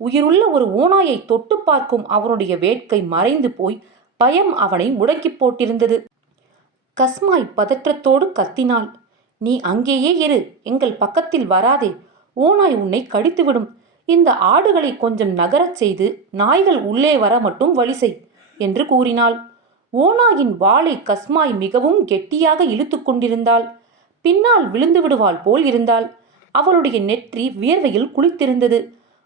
உயிருள்ள ஒரு ஓநாயை தொட்டு பார்க்கும் அவனுடைய வேட்கை மறைந்து போய் பயம் அவனை முடக்கி போட்டிருந்தது. கஸ்மாய் பதற்றத்தோடு கத்தினாள். நீ அங்கேயே இரு, எங்கள் பக்கத்தில் வராதே. ஓநாய் உன்னை கடித்துவிடும். இந்த ஆடுகளை கொஞ்சம் நகரச் செய்து நாய்கள் உள்ளே வர மட்டும் வழி செய் என்று கூறினாள். ஓநாயின் வாளை கஸ்மாய் மிகவும் கெட்டியாக இழுத்து கொண்டிருந்தாள். பின்னால் விழுந்து விடுவாள் போல் இருந்தாள். அவளுடைய நெற்றி வியர்வையில் குளித்திருந்தது.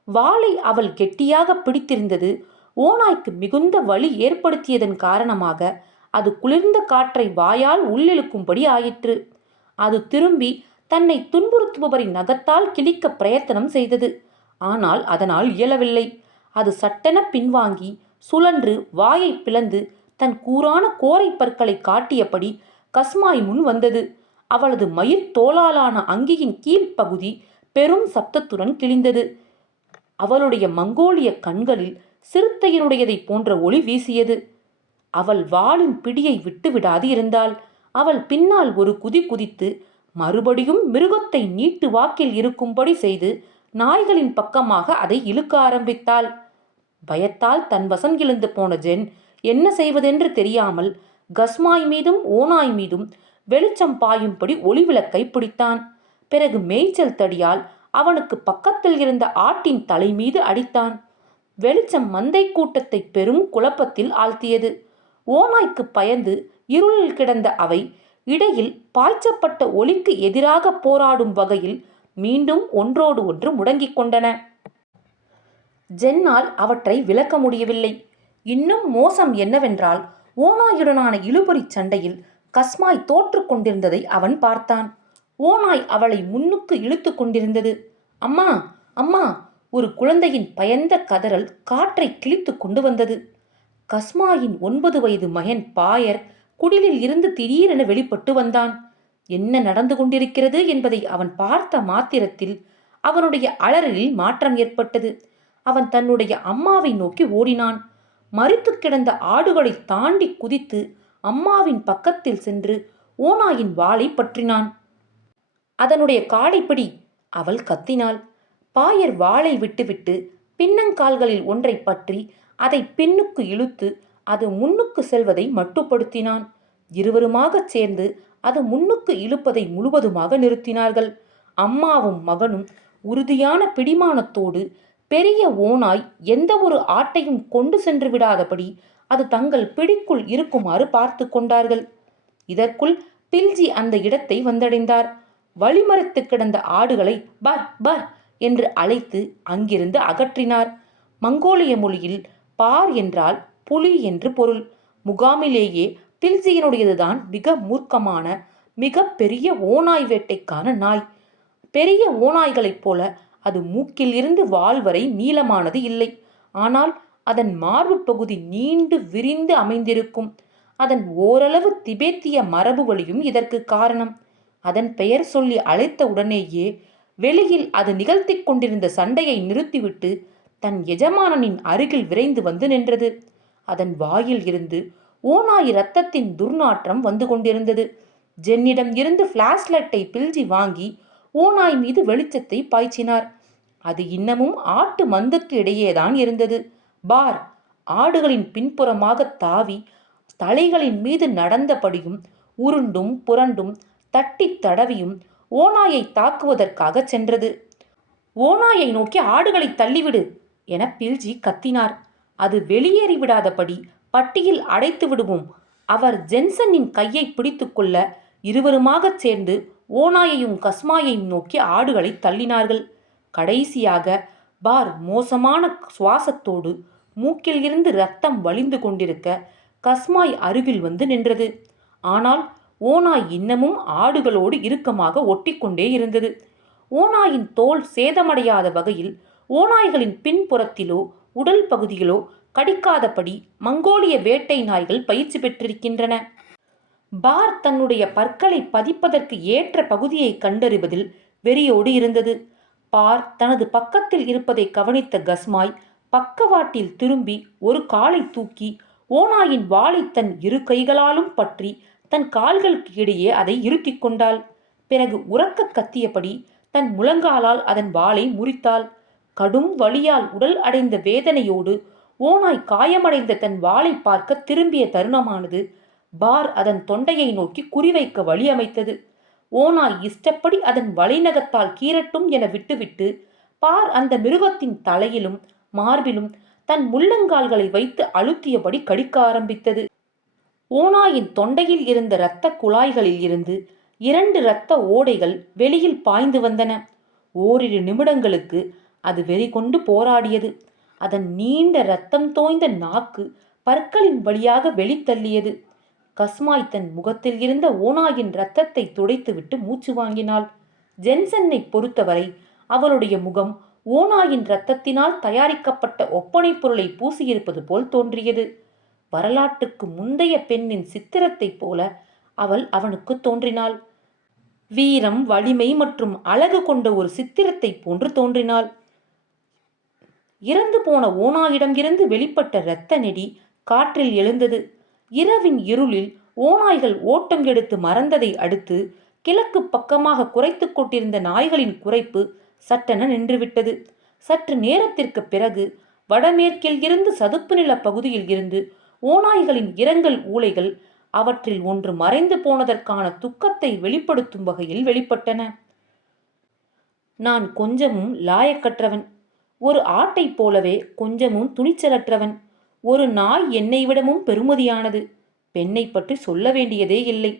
வாளை அவள் கெட்டியாக பிடித்திருந்தது ஓநாய்க்கு மிகுந்த வலி ஏற்படுத்தியதன் காரணமாக அது குளிர்ந்த காற்றை வாயால் உள்ளிழுக்கும்படி ஆயிற்று. அது திரும்பி தன்னை துன்புறுத்துபவரின் நகத்தால் கிழிக்க பிரயத்தனம் செய்தது. ஆனால் அதனால் இயலவில்லை. அது சட்டென பின்வாங்கி சுழன்று வாயை பிளந்து தன் கூரான கோரை பற்களை காட்டியபடி கஸ்மாய் முன் வந்தது. அவளது மயிர் தோளாலான அங்கியின் கீழ்ப்பகுதி பெரும் சப்தத்துடன் கிழிந்தது. அவளுடைய மங்கோலிய கண்களில் சிறுத்தையினுடையதைப் போன்ற ஒளி வீசியது. அவள் வாளின் பிடியை விட்டுவிடாது இருந்தாள். அவள் பின்னால் ஒரு குதி குதித்து மறுபடியும் மிருகத்தை நீட்டு வாக்கில் இருக்கும்படி செய்து நாய்களின் பக்கமாக அதை இழுக்க ஆரம்பித்தாள். பயத்தால் தன் வசம் இழந்து போன ஜென் என்ன செய்வதென்று தெரியாமல் கஸ்மாய் மீதும் ஓநாய் மீதும் வெளிச்சம் பாயும்படி ஒளிவிளக்கை பிடித்தான். பிறகு மேய்ச்சல் தடியால் அவனுக்கு பக்கத்தில் இருந்த ஆட்டின் தலை மீது அடித்தான். வெளிச்சம் மந்தை கூட்டத்தை பெரும் குழப்பத்தில் ஆழ்த்தியது. ஓநாய்க்கு பயந்து இருளில் கிடந்த அவை இடையில் பாய்ச்சப்பட்ட ஒளிக்கு எதிராக போராடும் வகையில் மீண்டும் ஒன்றோடு ஒன்று முடங்கிக் கொண்டன. ஜென்னால் அவற்றை விலக்க முடியவில்லை. இன்னும் மோசம் என்னவென்றால், ஓநாயுடனான இழுபறி சண்டையில் கஸ்மாய் தோற்று கொண்டிருந்ததை அவன் பார்த்தான். ஓநாய் அவளை முன்னுக்கு இழுத்து கொண்டிருந்தது. அம்மா, அம்மா! ஒரு குழந்தையின் பயந்த கதறல் காற்றை கிழித்து கொண்டு வந்தது. கஸ்மாயின் 9 வயது மகன் பாயர் குடிலில் இருந்து திடீரென வெளிப்பட்டு வந்தான். என்ன நடந்து கொண்டிருக்கிறது என்பதை அவன் பார்த்த மாத்திரத்தில் அவனுடைய அலறலில் மாற்றம் ஏற்பட்டது. அவன் தன்னுடைய அம்மாவை நோக்கி ஓடினான். மரித்து கிடந்த ஆடுகளை தாண்டி குதித்து அம்மாவின் பக்கத்தில் சென்று ஓநாயின் வாளை பற்றினான். அதனுடைய காலைப்பிடி! அவள் கத்தினாள். பாயர் வாளை விட்டுவிட்டு பின்னங்கால்களில் ஒன்றை பற்றி அதை பின்னுக்கு இழுத்து அது முன்னுக்கு செல்வதை மட்டுப்படுத்தினான். இருவருமாகச் சேர்ந்து அது முன்னுக்கு இழுப்பதை முழுவதுமாக நிறுத்தினார்கள். அம்மாவும் மகனும் உறுதியான பிடிமானத்தோடு பெரிய ஓநாய் எந்த ஒரு ஆட்டையும் கொண்டு சென்று விடாதபடி அது தங்கள் பிடிக்குள் இருக்குமாறு பார்த்து கொண்டார்கள். இதற்குள் பில்ஜி அந்த இடத்தை வந்தடைந்தார். வழிமறைத்து கிடந்த ஆடுகளை பார் பார் என்று அழைத்து அங்கிருந்து அகற்றினார். மங்கோலிய மொழியில் பார் என்றால் புலி என்று பொருள். முகாமிலேயே பில்ஜியினுடையதுதான் மிக மூர்க்கமான மிக பெரிய ஓநாய் வேட்டைக்கான நாய். பெரிய ஓநாய்களைப் போல அது மூக்கில் இருந்து வால் வரை நீளமானது இல்லை. ஆனால் அதன் மார்பு பகுதி நீண்டு விரிந்து அமைந்திருக்கும். அதன் ஓரளவு திபெத்திய மரபு வழியும் இதற்கு காரணம். அதன் பெயர் சொல்லி அழைத்த உடனேயே வெளியில் அது நிகழ்த்தி கொண்டிருந்த சண்டையை நிறுத்திவிட்டு தன் எஜமானனின் அருகில் விரைந்து வந்து நின்றது. அதன் வாயில் இருந்து ஓநாய் இரத்தத்தின் துர்நாற்றம் வந்து கொண்டிருந்தது. ஜென்னிடம் இருந்து பிளாஷ்லைட்டை பில்ஜி வாங்கி ஓநாய் மீது வெளிச்சத்தை பாய்ச்சினார். அது இன்னமும் ஆட்டு மந்துக்கு இடையேதான் இருந்தது. பார் ஆடுகளின் பின்புறமாக தாவி தலைகளின் மீது நடந்தபடியும் உருண்டும் புரண்டும் தட்டி தடவியும் ஓநாயை தாக்குவதற்காக சென்றது. ஓநாயை நோக்கி ஆடுகளை தள்ளிவிடு என பில்ஜி கத்தினார். அது வெளியேறிவிடாதபடி பட்டியில் அடைத்து விடுவோம். அவர் ஜென்சனின் கையை பிடித்து கொள்ள இருவருமாகச் சேர்ந்து ஓநாயையும் கஸ்மாயையும் நோக்கி ஆடுகளை தள்ளினார்கள். கடைசியாக பார் மோசமான சுவாசத்தோடு மூக்கில் இருந்து இரத்தம் வழிந்து கொண்டிருக்க கஸ்மாய் அருகில் வந்து நின்றது. ஆனால் ஓநாய் இன்னமும் ஆடுகளோடு இறுக்கமாக ஒட்டிக்கொண்டே இருந்தது. ஓநாயின் தோல் சேதமடையாத வகையில் ஓநாய்களின் பின்புறத்திலோ உடல் பகுதியிலோ கடிக்காதபடி மங்கோலிய வேட்டை நாய்கள் பயிற்சி பெற்றிருக்கின்றன. பார் தன்னுடைய பற்களை பதிப்பதற்கு ஏற்ற பகுதியை கண்டறிவதில் வெறியோடு இருந்தது. பார் தனது பக்கத்தில் இருப்பதை கவனித்த கஸ்மாய் பக்கவாட்டில் திரும்பி ஒரு காலை தூக்கி ஓநாயின் வாளை தன் இரு கைகளாலும் பற்றி தன் கால்களுக்கு இடையே அதை இறுக்கிக் கொண்டாள். பிறகு உரக்க கத்தியபடி தன் முழங்காலால் அதன் வாளை முறித்தாள். கடும் வலியால் உடல் அடைந்த வேதனையோடு ஓநாய் காயமடைந்த தன் வாளை பார்க்க திரும்பிய தருணமானது பார் அதன் தொண்டையை நோக்கி குறிவைக்க வழி அமைத்தது. ஓநாய் இஷ்டப்படி அதன் வலைநகத்தால் கீறட்டும் என விட்டுவிட்டு பார் அந்த மிருகத்தின் தலையிலும் மார்பிலும் தன் முள்ளங்கால்களை வைத்து அழுத்தியபடி கடிக்க ஆரம்பித்தது. ஓநாயின் தொண்டையில் இருந்த இரத்த குழாய்களில் இருந்து 2 இரத்த ஓடைகள் வெளியில் பாய்ந்து வந்தன. ஓரிரு நிமிடங்களுக்கு அது வெறி கொண்டு போராடியது. அதன் நீண்ட இரத்தம் தோய்ந்த நாக்கு பற்களின் வழியாக வெளித்தள்ளியது. கஸ்மாய் தன் முகத்தில் இருந்த ஓநாயின் இரத்தத்தை துடைத்துவிட்டு மூச்சு வாங்கினாள். ஜென்சனை பொறுத்தவரை அவளுடைய முகம் ஓநாயின் இரத்தத்தினால் தயாரிக்கப்பட்ட ஒப்பனைப் பொருளை பூசியிருப்பது போல் தோன்றியது. வரலாற்றுக்கு முந்தைய பெண்ணின் சித்திரத்தைப் போல அவள் அவனுக்கு தோன்றினாள். வீரம், வலிமை மற்றும் அழகு கொண்ட ஒரு சித்திரத்தை போன்று தோன்றினாள். இறந்து போன ஓநாயிடமிருந்து வெளிப்பட்ட இரத்த நெடி காற்றில் எழுந்தது. இரவின் இருளில் ஓநாய்கள் ஓட்டம் எடுத்து மறந்ததை அடுத்து கிழக்கு பக்கமாக குரைத்துக் கொண்டிருந்த நாய்களின் குரைப்பு சட்டென நின்றுவிட்டது. சற்று நேரத்திற்கு பிறகு வடமேற்கில் இருந்து சதுப்பு நில பகுதியில் இருந்து ஓநாய்களின் இரங்கல் ஊளைகள் அவற்றில் ஒன்று மறைந்து போனதற்கான துக்கத்தை வெளிப்படுத்தும் வகையில் வெளிப்பட்டன. நான் கொஞ்சமும் லாயக்கற்றவன். ஒரு ஆட்டைப் போலவே கொஞ்சமும் துணிச்சலற்றவன். ஒரு நாய் என்னை விடமும் பெருமதியானது. பெண்ணை பற்றி சொல்ல வேண்டியதே இல்லை.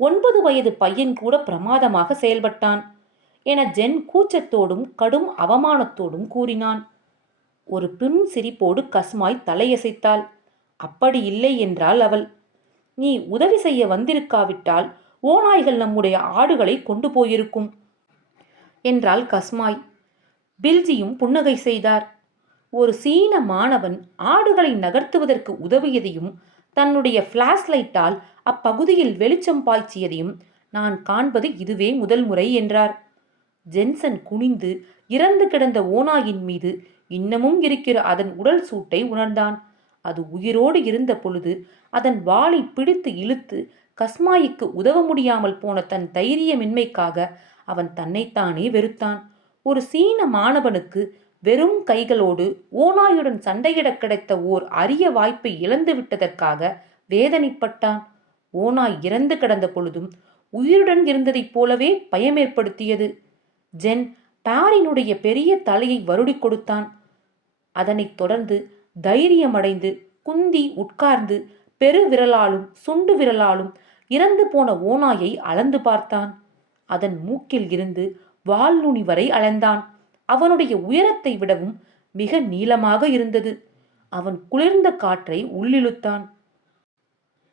9 வயது பையன் கூட பிரமாதமாக செயல்பட்டான் என ஜென் கூச்சத்தோடும் கடும் அவமானத்தோடும் கூறினான். ஒரு பின் சிரிப்போடு கஸ்மாய் தலையசைத்தாள். அப்படி இல்லை என்றாள் அவள். நீ உதவி செய்ய வந்திருக்காவிட்டால் ஓநாய்கள் நம்முடைய ஆடுகளை கொண்டு போயிருக்கும் என்றாள் கஸ்மாய். பில்ஜியும் புன்னகை செய்தார். ஒரு சீன மாணவன் ஆடுகளை நகர்த்துவதற்கு உதவியதையும் தன்னுடைய பிளாஷ் லைட்டால் அப்பகுதியில் வெளிச்சம் பாய்ச்சியதையும் நான் காண்பது இதுவே முதல் முறை என்றார். ஜென்சன் குனிந்து இறந்து கிடந்த ஓநாயின் மீது இன்னமும் இருக்கிற அதன் உடல் சூட்டை உணர்ந்தான். அது உயிரோடு இருந்த பொழுது அதன் வாளை பிடித்து இழுத்து கஸ்மாய்க்கு உதவ முடியாமல் போன தன் தைரியமின்மைக்காக அவன் தன்னைத்தானே வெறுத்தான். ஒரு சீன மாணவனுக்கு வெறும் கைகளோடு ஓநாயுடன் சண்டையிட கிடைத்த ஓர் அரிய வாய்ப்பை இழந்து விட்டதற்காக வேதனைப்பட்டான். ஓநாய் இறந்து கிடந்த பொழுதும் உயிருடன் இருந்ததைப் போலவே பயமேற்படுத்தியது. ஜென் பாரினுடைய பெரிய தலையை வருடி கொடுத்தான். அதனைத் தொடர்ந்து தைரியமடைந்து குந்தி உட்கார்ந்து பெரு விரலாலும் சுண்டு விரலாலும் இறந்து போன ஓநாயை அளந்து பார்த்தான். அதன் மூக்கில் இருந்து வால் நுனி வரை அளந்தான். அவனுடைய உயரத்தை விடவும் மிக நீளமாக இருந்தது. அவன் குளிர்ந்த காற்றை உள்ளிழுத்தான்.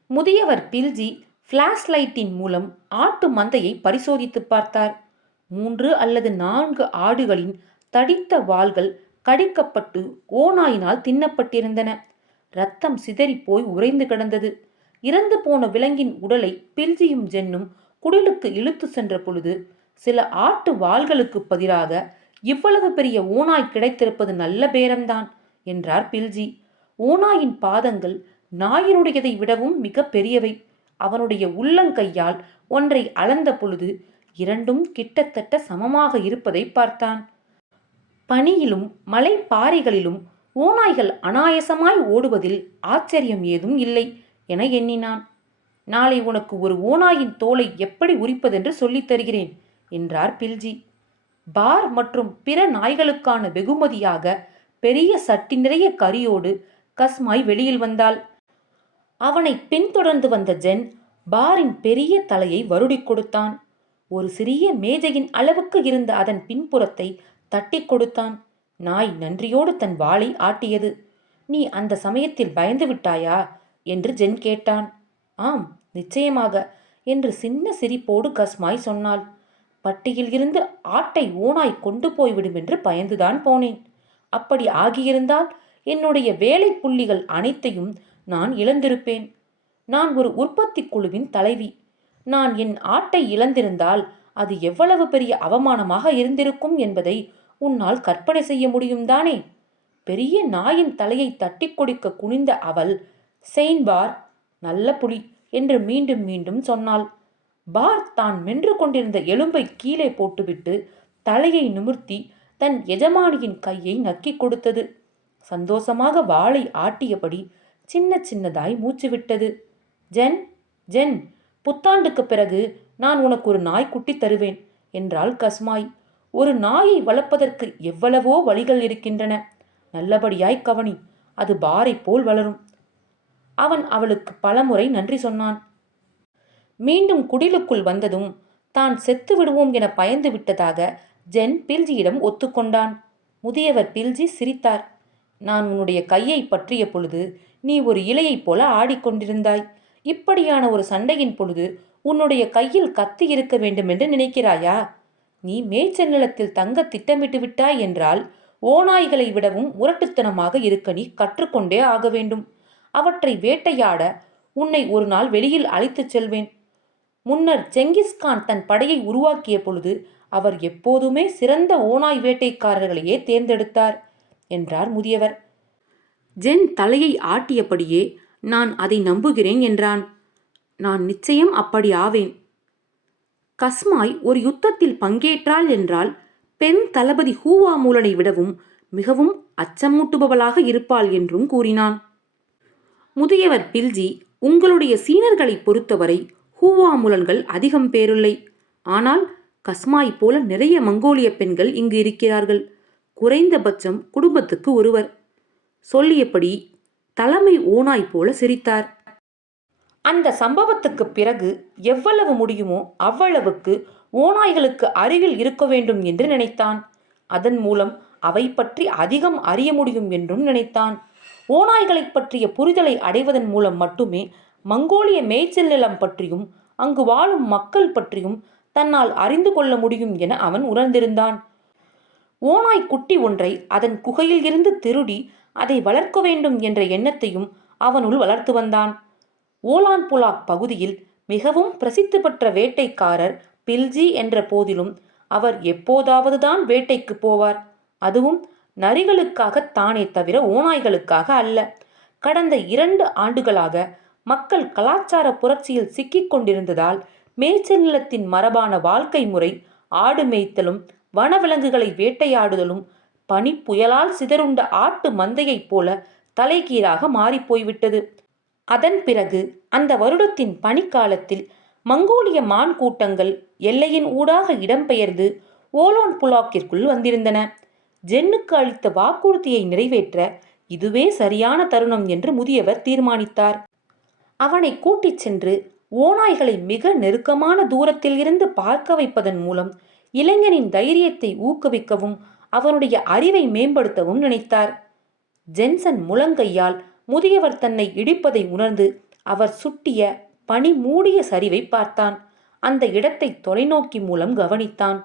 முதியவர் பில்ஜி பிளாஷ் லைட்டின் மூலம் ஆட்டு மந்தையை பரிசோதித்து பார்த்தார். 3 அல்லது 4 ஆடுகளின் தடித்த வால்கள் கடிக்கப்பட்டு ஓநாயினால் தின்னப்பட்டிருந்தன. இரத்தம் சிதறிப்போய் உறைந்து கிடந்தது. இறந்து போன விலங்கின் உடலை பில்ஜியும் ஜென்னும் குடிலுக்கு இழுத்து சென்ற பொழுது சில ஆட்டு வாள்களுக்கு பதிலாக இவ்வளவு பெரிய ஓநாய் கிடைத்திருப்பது நல்ல பேரம்தான் என்றார் பில்ஜி. ஓநாயின் பாதங்கள் நாயினுடையதை விடவும் மிக பெரியவை. அவனுடைய உள்ளங்கையால் ஒன்றை அளந்த பொழுது இரண்டும் கிட்டத்தட்ட சமமாக இருப்பதை பார்த்தான். பனியிலும் மலைப்பாறைகளிலும் ஓநாய்கள் அனாயசமாய் ஓடுவதில் ஆச்சரியம் ஏதும் இல்லை என எண்ணினான். நாளை உனக்கு ஒரு ஓநாயின் தோலை எப்படி உரிப்பதென்று சொல்லித் தருகிறேன் என்றார் பில்ஜி. பார் மற்றும் பிற நாய்களுக்கான வெகுமதியாக பெரிய சட்டி நிறைய கரியோடு கஸ்மாய் வெளியில் வந்தாள். அவனை பின்தொடர்ந்து வந்த ஜென் பாரின் பெரிய தலையை வருடி கொடுத்தான். ஒரு சிறிய மேஜையின் அளவுக்கு இருந்த அதன் பின்புறத்தை தட்டி கொடுத்தான். நாய் நன்றியோடு தன் வாளை ஆட்டியது. நீ அந்த சமயத்தில் பயந்து விட்டாயா என்று ஜென் கேட்டான். ஆம், நிச்சயமாக என்று சின்ன சிரிப்போடு கஸ்மாய் சொன்னாள். பட்டியில் இருந்து ஆட்டை ஓநாய் கொண்டு போய்விடும் என்று பயந்துதான் போனேன். அப்படி ஆகியிருந்தால் என்னுடைய வேலை புள்ளிகள் அனைத்தையும் நான் இழந்திருப்பேன். நான் ஒரு உற்பத்தி குழுவின் தலைவி. நான் என் ஆட்டை இழந்திருந்தால் அது எவ்வளவு பெரிய அவமானமாக இருந்திருக்கும் என்பதை உன்னால் கற்பனை செய்ய முடியும் தானே? பெரிய நாயின் தலையை தட்டி கொடுக்க குனிந்த அவள், செயின் பார், நல்ல புலி என்று மீண்டும் மீண்டும் சொன்னாள். பார் தான் மென்று கொண்டிருந்த எலும்பை கீழே போட்டுவிட்டு தலையை நிமிர்த்தி தன் எஜமானியின் கையை நக்கி கொடுத்தது. சந்தோஷமாக வாளை ஆட்டியபடி சின்ன சின்னதாய் மூச்சு விட்டது. ஜென், ஜென், புத்தாண்டுக்கு பிறகு நான் உனக்கு ஒரு நாய்க்குட்டி தருவேன் என்றாள் கஸ்மாய். ஒரு நாயை வளர்ப்பதற்கு எவ்வளவோ வழிகள் இருக்கின்றன. நல்லபடியாய் கவனி, அது பாரை போல் வளரும். அவன் அவளுக்கு பலமுறை நன்றி சொன்னான். மீண்டும் குடிலுக்குள் வந்ததும் தான் செத்து விடுவோம் என பயந்து விட்டதாக ஜென் பில்ஜியிடம் ஒத்துக்கொண்டான். முதியவர் பில்ஜி சிரித்தார். நான் உன்னுடைய கையை பற்றிய பொழுது நீ ஒரு இலையைப் போல ஆடிக்கொண்டிருந்தாய். இப்படியான ஒரு சண்டையின் பொழுது உன்னுடைய கையில் கத்தி இருக்க வேண்டும் என்று நினைக்கிறாயா? நீ மேய்ச்சல் நிலத்தில் தங்க திட்டமிட்டு விட்டாய் என்றால் ஓநாய்களை விடவும் முரட்டுத்தனமாக இருக்க நீ கற்றுக்கொண்டே ஆக வேண்டும். அவற்றை வேட்டையாட உன்னை ஒரு நாள் வெளியில் அழைத்துச் செல்வேன். முன்னர் செங்கிஸ்கான் தன் படையை உருவாக்கிய பொழுது அவர் எப்போதுமே சிறந்த ஓநாய் வேட்டைக்காரர்களையே தேர்ந்தெடுத்தார். என்றார் முதியவர். ஜென் தலையை ஆட்டியபடியே நான் அதை நம்புகிறேன் என்றான். நான் நிச்சயம் அப்படி ஆவேன். கஸ்மாய் ஒரு யுத்தத்தில் பங்கேற்றாள் என்றால் பெண் தளபதி ஹூவாமூலனை விடவும் மிகவும் அச்சமூட்டுபவளாக இருப்பாள் என்றும் கூறினான். முதியவர் பில்ஜி, உங்களுடைய சீனர்களை பொறுத்தவரை ஹூவாமுலன்கள் அதிகம் பேருள்ளை. ஆனால் கஸ்மாய் போல நிறைய மங்கோலிய பெண்கள் இங்கு இருக்கிறார்கள். குறைந்தபட்சம் குடும்பத்துக்கு ஒருவர். சொல்லியபடி தலைமை ஓநாய் போல சிரித்தார். அந்த சம்பவத்துக்கு பிறகு எவ்வளவு முடியுமோ அவ்வளவுக்கு ஓநாய்களுக்கு அருகில் இருக்க வேண்டும் என்று நினைத்தான். அதன் மூலம் அவை பற்றி அதிகம் அறிய முடியும் என்றும் நினைத்தான். ஓநாய்களைப் பற்றிய புரிதலை அடைவதன் மூலம் மட்டுமே மங்கோலிய மேய்ச்சல் நிலம் பற்றியும் அங்கு வாழும் மக்கள் பற்றியும் தன்னால் அறிந்து கொள்ள முடியும் என அவன் உணர்ந்திருந்தான். ஓநாய் குட்டி ஒன்றை அதன் குகையில் இருந்து திருடி அதை வளர்க்க வேண்டும் என்ற எண்ணத்தையும் அவனுள் வளர்த்து வந்தான். ஓலான் புலாக் பகுதியில் மிகவும் பிரசித்தி பெற்ற வேட்டைக்காரர் பில்ஜி என்ற போதிலும் அவர் எப்போதாவது தான் வேட்டைக்கு போவார். அதுவும் நரிகளுக்காகத்தானே தவிர ஓநாய்களுக்காக அல்ல. கடந்த 2 ஆண்டுகளாக மக்கள் கலாச்சார புரட்சியில் சிக்கிக் கொண்டிருந்ததால் மேய்ச்சல் நிலத்தின் மரபான வாழ்க்கை முறை ஆடு மேய்த்தலும் வனவிலங்குகளை வேட்டையாடுதலும் பனி புயலால் சிதறுண்ட ஆட்டு மந்தையைப் போல தலைகீழாக மாறிப்போய்விட்டது. அதன் பிறகு அந்த வருடத்தின் பனிக்காலத்தில் மங்கோலிய மான் கூட்டங்கள் எல்லையின் ஊடாக இடம்பெயர்ந்து ஓலான் புலாக்கிற்குள் வந்திருந்தன. ஜென்னுக்கு அளித்த வாக்குறுதியை நிறைவேற்ற இதுவே சரியான தருணம் என்று முதியவர் தீர்மானித்தார். அவனை கூட்டிச் சென்று ஓநாய்களை மிக நெருக்கமான தூரத்தில் இருந்து பார்க்க வைப்பதன் மூலம் இளைஞனின் தைரியத்தை ஊக்குவிக்கவும் அவனுடைய அறிவை மேம்படுத்தவும் நினைத்தார். ஜென்சன் முழங்கையால் முதியவர் தன்னை இடிப்பதை உணர்ந்து அவர் சுட்டிய பனி மூடிய சரிவை பார்த்தான். அந்த இடத்தை தொலைநோக்கி மூலம் கவனித்தான்.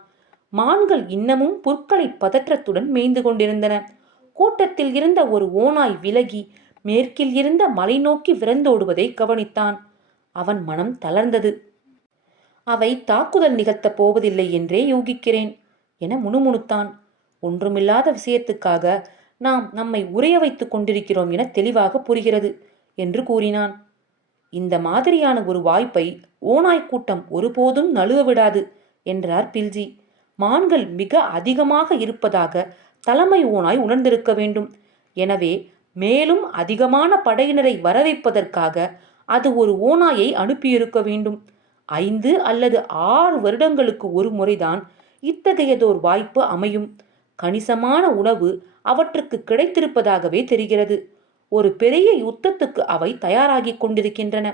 மான்கள் இன்னமும் புற்களை பதற்றத்துடன் மேய்ந்து கொண்டிருந்தன. கூட்டத்தில் இருந்த ஒரு ஓநாய் விலகி மேற்கில் இருந்த மலை நோக்கி விரைந்தோடுவதை கவனித்தான். அவன் மனம் தளர்ந்தது. அவை தாக்குதல் நிகழ்த்தப் போவதில்லை என்றே யூகிக்கிறேன் என முணுமுணுத்தான். ஒன்றுமில்லாத விஷயத்துக்காக நாம் நம்மை உறைய வைத்துக் கொண்டிருக்கிறோம் என தெளிவாக புரிகிறது என்று கூறினான். இந்த மாதிரியான ஒரு வாய்ப்பை ஓநாய் கூட்டம் ஒருபோதும் நழுவ விடாது என்றார் பில்ஜி. மான்கள் மிக அதிகமாக இருப்பதாக தலைமை ஓநாய் உணர்ந்திருக்க வேண்டும். எனவே மேலும் அதிகமான படையினரை வரவைப்பதற்காக அது ஒரு ஓநாயை அனுப்பியிருக்க வேண்டும். 5 அல்லது 6 வருடங்களுக்கு ஒரு முறைதான் இத்தகையதோர் வாய்ப்பு அமையும். கணிசமான உணவு அவற்றுக்கு கிடைத்திருப்பதாகவே தெரிகிறது. ஒரு பெரிய யுத்தத்துக்கு அவை தயாராகி கொண்டிருக்கின்றன.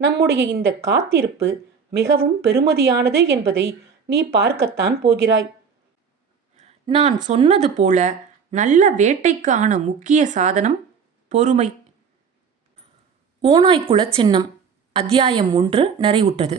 நம்முடைய இந்த காத்திருப்பு மிகவும் பெருமதியானது என்பதை நீ பார்க்கத்தான் போகிறாய். நான் சொன்னது போல நல்ல வேட்டைக்கு ஆன முக்கிய சாதனம் பொறுமை. ஓநாய்க்குல சின்னம் அத்தியாயம் 1 நிறைவுற்றது.